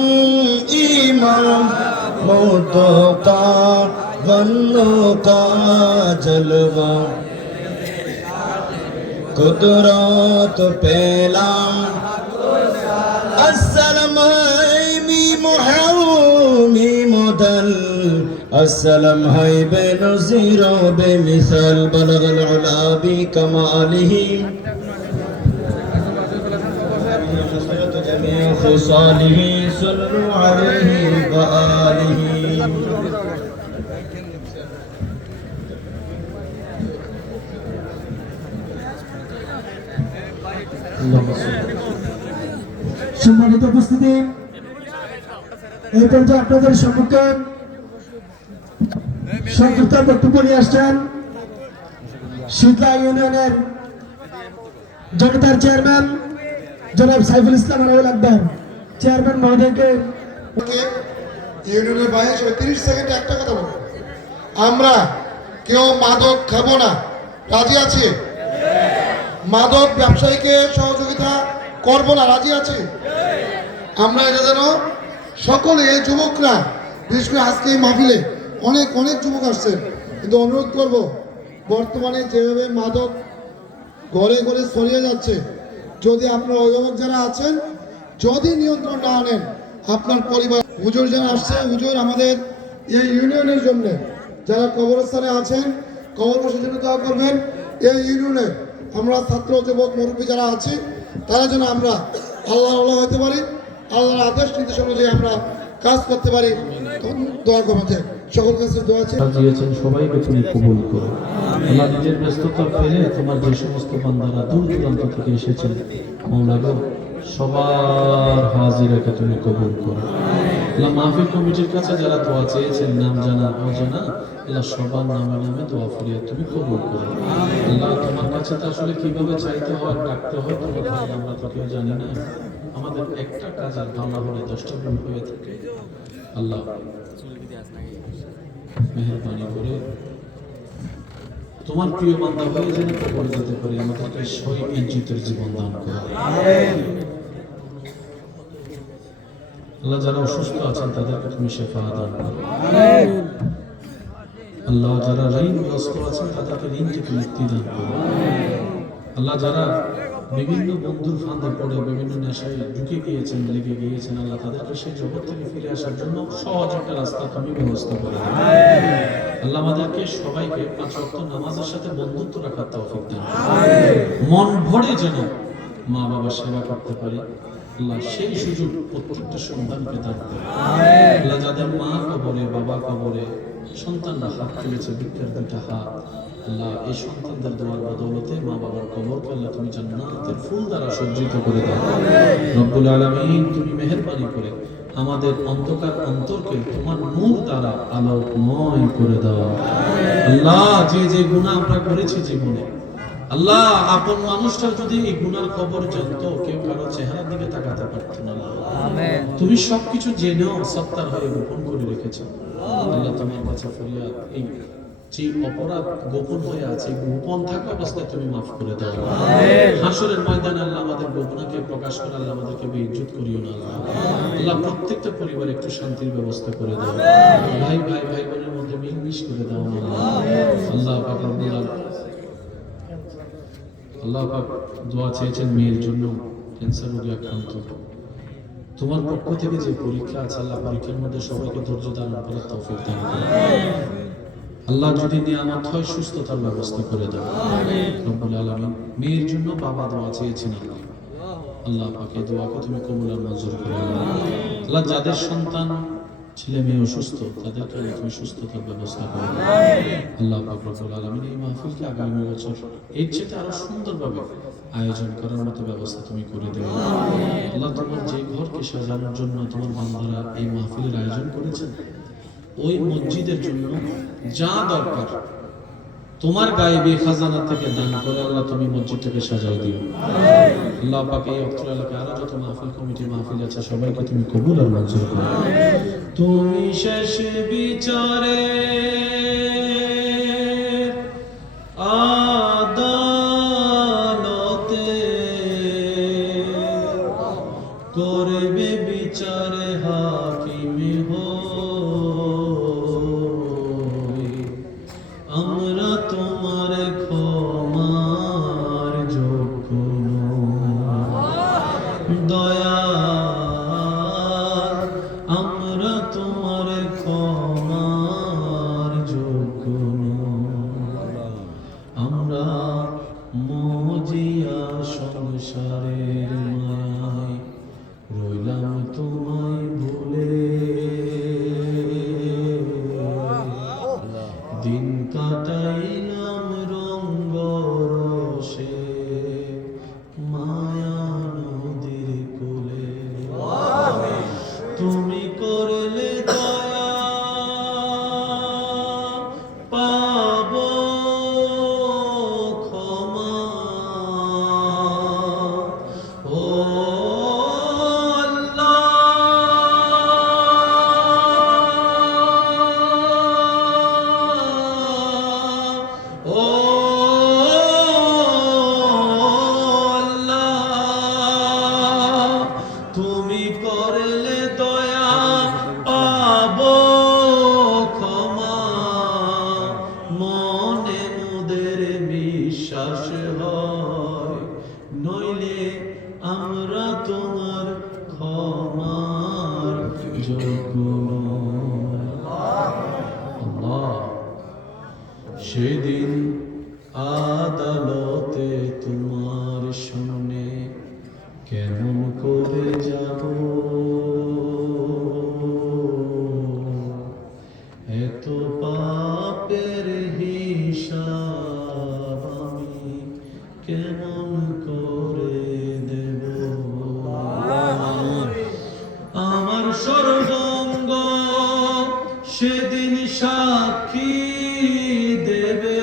امام التقى والنقى جلوہ قدرت پیلام السلام محومی مدل السلام ہے بے نظیر و بے مثال بلغ العلا بکمالہ جميع خصالہ صلوا علیہ وآلہ সম্মানিত উপস্থিতি এই পর্যায়ে আপনাদের সম্মুখে সংক্ষিপ্ত বক্তব্য নিয়ে আসছেন শীতলা ইউনিয়নের জনতার চেয়ারম্যান জনাব সাইফুল ইসলাম আনাউল আকবর চেয়ারম্যান মহোদয়কে ইউনিয়নের বাইরে 30 সেকেন্ড একটা কথা বলবো আমরা কেউ মাদক খাবো না রাজি আছি মাদক ব্যবসায়ীকে সহযোগিতা করব না রাজি আছি আমরা এটা যেন সকলে যুবকরা বিশেষ করে আজকে এই মাহফিলে অনেক অনেক যুবক আসছেন কিন্তু অনুরোধ করব বর্তমানে যেভাবে মাদক ঘরে ঘরে ছড়িয়ে যাচ্ছে যদি আপনার অভিভাবক যারা আছেন যদি নিয়ন্ত্রণ না আনেন আপনার পরিবার হুজুর যারা আসছে হুজুর আমাদের এই ইউনিয়নের জন্য যারা কবরস্থানে আছেন কবরবাসীর জন্য দোয়া করবেন এই ইউনিয়নে আমরা ছাত্র যুবক মুরব্বী যারা আছি তারা যেন আমরা আল্লাহ হতে পারি আল্লাহর আদেশ নির্দেশ অনুযায়ী আমরা কাজ করতে পারি দোয়া করবেন সকল কাছে দোয়া আছে দিয়েছেন সবাইকে তুমি কবুল করো আল্লাহ নিজের ব্যস্ততা ফেলে তোমার যে সমস্ত বান্দারা দূর দূরান্ত থেকে এসেছেন মাওলা গো সবার হাজিরাকে তুমি কবুল করো আল্লাহ মাহফিল কমিটির কাছে যারা দোয়া চেয়েছেন নাম জানা অজানা আল্লাহ সবার নামে নামে দোয়া ফরিয়াদ তুমি কবুল করো আল্লাহ তোমার কাছে তো আসলে কিভাবে চাইতে হয় ডাকতে হয় তোমার ভাই আমরা তো কেউ জানি না আমাদের একটা কাজের ভালো হলে 10টা গুণ হয়ে থাকে আল্লাহ মেহেরবানি করে তোমার প্রিয় বান্দা হয়ে যেন কবর যেতে পারি আমাদেরকে সই ইজ্জতের জীবন দান করো আল্লাহ যারা অসুস্থ আছেন তাদেরকে তুমি শেফা দান করো আল্লাহ যারা ঋণগ্রস্ত আছেন তাদেরকে ঋণ থেকে মুক্তি দান করো আল্লাহ যারা বিভিন্ন বন্ধুর ফাঁদে পড়ে বিভিন্ন নেশায় ঢুকে গিয়েছেন লেগে গিয়েছেন আল্লাহ তাদেরকে সেই জগৎ থেকে ফিরে আসার জন্য সহজ একটা রাস্তা তুমি ব্যবস্থা করে দাও আল্লাহ আমাদেরকে সবাইকে 5 ওয়াক্ত নামাজের সাথে বন্ধুত্ব রাখার তৌফিক দান মন ভরে যেন মা বাবার সেবা করতে পারি আল্লাহ সেই সুযোগ প্রত্যেকটা সন্তানকে দান করো আল্লাহ যাদের মা কবরে বাবা কবরে সন্তানরা হাত তুলেছে ভিক্ষার 2টা হাত আল্লাহ এই সন্তানদের দোয়ার বদৌলতে মা বাবার কবরকে আল্লাহ তুমি জান্নাতের ফুল দ্বারা সজ্জিত করে দাও রব্বুল আলামিন তুমি মেহেরবানি করে আমাদের অন্ধকার অন্তরকে তোমার নূর দ্বারা আলোকময় করে দাও আল্লাহ যে যে গুনাহ আমরা করেছি জীবনে আল্লাহ আপন মানুষটা যদি এই গুনার খবর জানতো কেউ কারো চেহারার দিকে তাকাতে পারতো না আমিন তুমি সবকিছু জেনেও সত্তার হয়ে গোপন করে রেখেছো আল্লাহ তোমার কাছে ফরিয়াদ এই যে অপরাধ গোপন হয়ে আছে, গোপন থাকা অবস্থায় তুমি মাফ করে দাও। হাসরের ময়দানে আল্লাহ আমাদের গোপনকে প্রকাশ করে আল্লাহ আমাদেরকে বেইজ্জত করিও না আল্লাহ। আল্লাহ প্রত্যেকটা পরিবারে একটু শান্তির ব্যবস্থা করে দাও। ভাই ভাই ভাই বোনের মধ্যে মিলমিশ করে দাও আল্লাহ। আল্লাহ পাক রব্বুল আলামিন, আল্লাহ পাক দোয়া চেয়েছেন মেয়ের জন্য, ক্যান্সার রোগে আক্রান্ত। তোমার পক্ষ থেকে যে পরীক্ষা আছে আল্লাহ, পরীক্ষার মধ্যে সবাইকে ধৈর্য দান করার তৌফিক দান করো আল্লাহ। যদি নিয়ামত হয় সুস্থতার ব্যবস্থা করে দাও রব্বুল আলামিন। মেয়ের জন্য বাবা দোয়া চেয়েছেন আল্লাহ, আল্লাহ পাকে দোয়াকে তুমি কবুল আর মঞ্জুর করে আল্লাহ। যাদের সন্তান ছেলে মেয়ে অসুস্থ তাদেরকে তুমি সুস্থতার ব্যবস্থা করো আল্লাহ পাক রব্বুল আলামিন। এই মাহফিলকে আগামী বছর এর চেয়ে আরো সুন্দরভাবে আয়োজন করার মতো ব্যবস্থা তুমি করে দেবে আল্লাহ। তোমার যে ঘরকে সাজানোর জন্য তোমার বান্দারা এই মাহফিলের আয়োজন করেছেন, ওই মসজিদের জন্য যা দরকার তোমার গায়েবী খাজানা থেকে দান করে আল্লাহ তুমি মসজিদটাকে সাজাই দিও আল্লাহ পাক। এই অত্র এলাকায় আরো যত মাহফিল কমিটি মাহফিল আছে সবাইকে তুমি কবুল আর মঞ্জুর করো। তুমি শেষ বিচারে আদালতে করবে বিচারে হাকিমে হই, আমরা তোমার ক্ষমার যোগ্য দয়াল, আমরা তোমার ক্ষমার যোগ্য আমরা মজিয়া সংসারের মায়ায় রইলাম তোমায় ভুলে, দিন কাটাইলাম রঙ্গরসে মায়া নদীর কোলে। তুমি করলে দয়া পাব ক্ষমা, ও তুমি করলে দয়া পাব ক্ষমা, মনে মোদের বিশ্বাস হয়, নইলে আমরা তোমার ক্ষমার যোগ্য নই। আল্লাহ সেদিন আদালতে তোমার সামনে কেমন করে যাব, এত পাপের হিসাব আমি কেমন করে দেব। আমার সর্বাঙ্গ সেদিন সাক্ষী দেবে,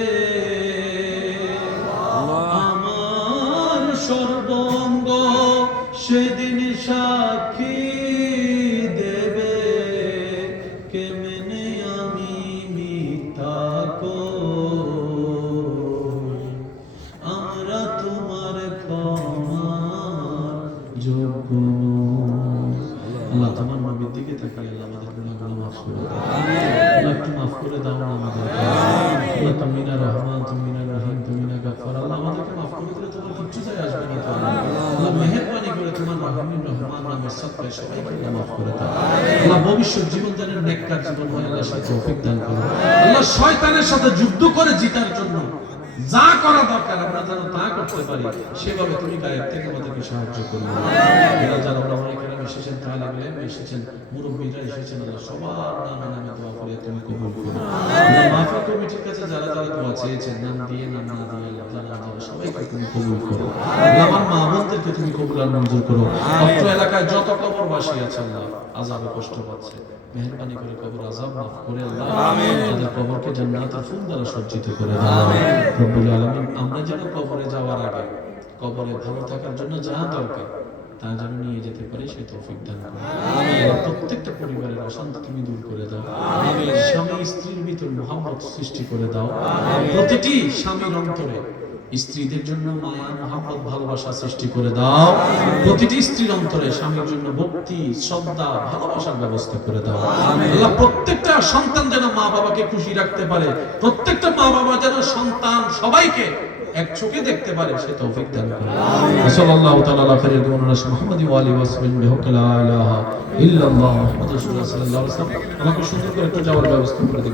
আমার সর্বাঙ্গ সেদিন সাক্ষী দেবে, কেমনে আমি মিথ্যা কই, আমরা তোমার ক্ষমার যোগ্য নই। আল্লাহ তোমার নবীর দিকে তাকিয়ে আল্লাহ আমাদের গুনাহগুলো মাফ করে দাও আল্লাহ, একটু মাফ করে দাও না আমাদেরকে আল্লাহ। তুমি না রহমান, তুমি না রহিম, তুমি না গফফার, আল্লাহ আমাদেরকে মাফ করে দিলে তোমার কিচ্ছু যায় আসবে না আল্লাহ। মেহেরবানি করে তোমার রহিম রহমান নামের সদকায় সবাইকে আল্লাহ মাফ করে দাও আল্লাহ। ভবিষ্যৎ জীবন যেন নেককার জীবন হয় আল্লাহ, সেই তৌফিক দান করো আল্লাহ। শয়তানের সাথে যুদ্ধ করে জিতার জন্য যা করা দরকার আমরা যেন তা করতে পারি, সেভাবে তুমি গায়েব থেকে আমাদেরকে সাহায্য করো। যারা আমরা এখানে এসেছেন, তালিম ইলম এসেছেন, মুরব্বীরা এসেছেন, আল্লাহ সবার নামে নামে দোয়া করে তুমি কবুল করো আল্লাহ। মাহফিল কমিটির কাছে যারা যারা দোয়া চেয়েছেন, নাম দিয়ে নাম না দিয়ে আল্লাহ জানা সবাইকে তুমি কবুল করো আল্লাহ। আমার মা বোনদেরকে তুমি কবুল আর মঞ্জুর করো। অত্র এলাকায় যত কবরবাসী আছে আল্লাহ, আযাবে কষ্ট পাচ্ছে, মেহেরবানি করে কবর আযাব মাফ করে আল্লাহ, তাদের কবরকে জান্নাতের ফুল দ্বারা সজ্জিত করে দাও রব্বুল আলামিন। আমরা যেন কবরে যাওয়ার আগে কবরে ভালো থাকার জন্য যা দরকার তা যেন নিয়ে যেতে পারে সে তৌফিক দান করো। আল্লাহ প্রত্যেকটা পরিবারের অশান্তি তুমি দূর করে দাও। স্বামী স্ত্রীর ভিতর মহব্বত সৃষ্টি করে দাও। প্রতিটি স্বামীর অন্তরে স্ত্রীদের জন্য মায়া মহব্বত ভালোবাসা সৃষ্টি করে দাও। প্রতিটি স্ত্রীর অন্তরে স্বামীর জন্য ভক্তি শ্রদ্ধা ভালোবাসার ব্যবস্থা করে দাও। আল্লাহ প্রত্যেকটা সন্তান যেন মা বাবাকে খুশি রাখতে পারে, প্রত্যেকটা মা বাবা যেন সন্তান সবাইকে এক চোখে দেখতে পারে সে তৌফিক দান করো। সাল্লাল্লাহু তাআলা আলা খাইরিল মুরসালিন মুহাম্মাদি ওয়া আলিহি ওয়া সাহবিহি বিহক লা ইলাহা ইল্লাল্লাহ মুহাম্মাদুর রাসূলুল্লাহ সাল্লাল্লাহু আলাইহি ওয়াসাল্লাম। আমাকে সুন্দর করে একটু যাওয়ার ব্যবস্থা করে দিন।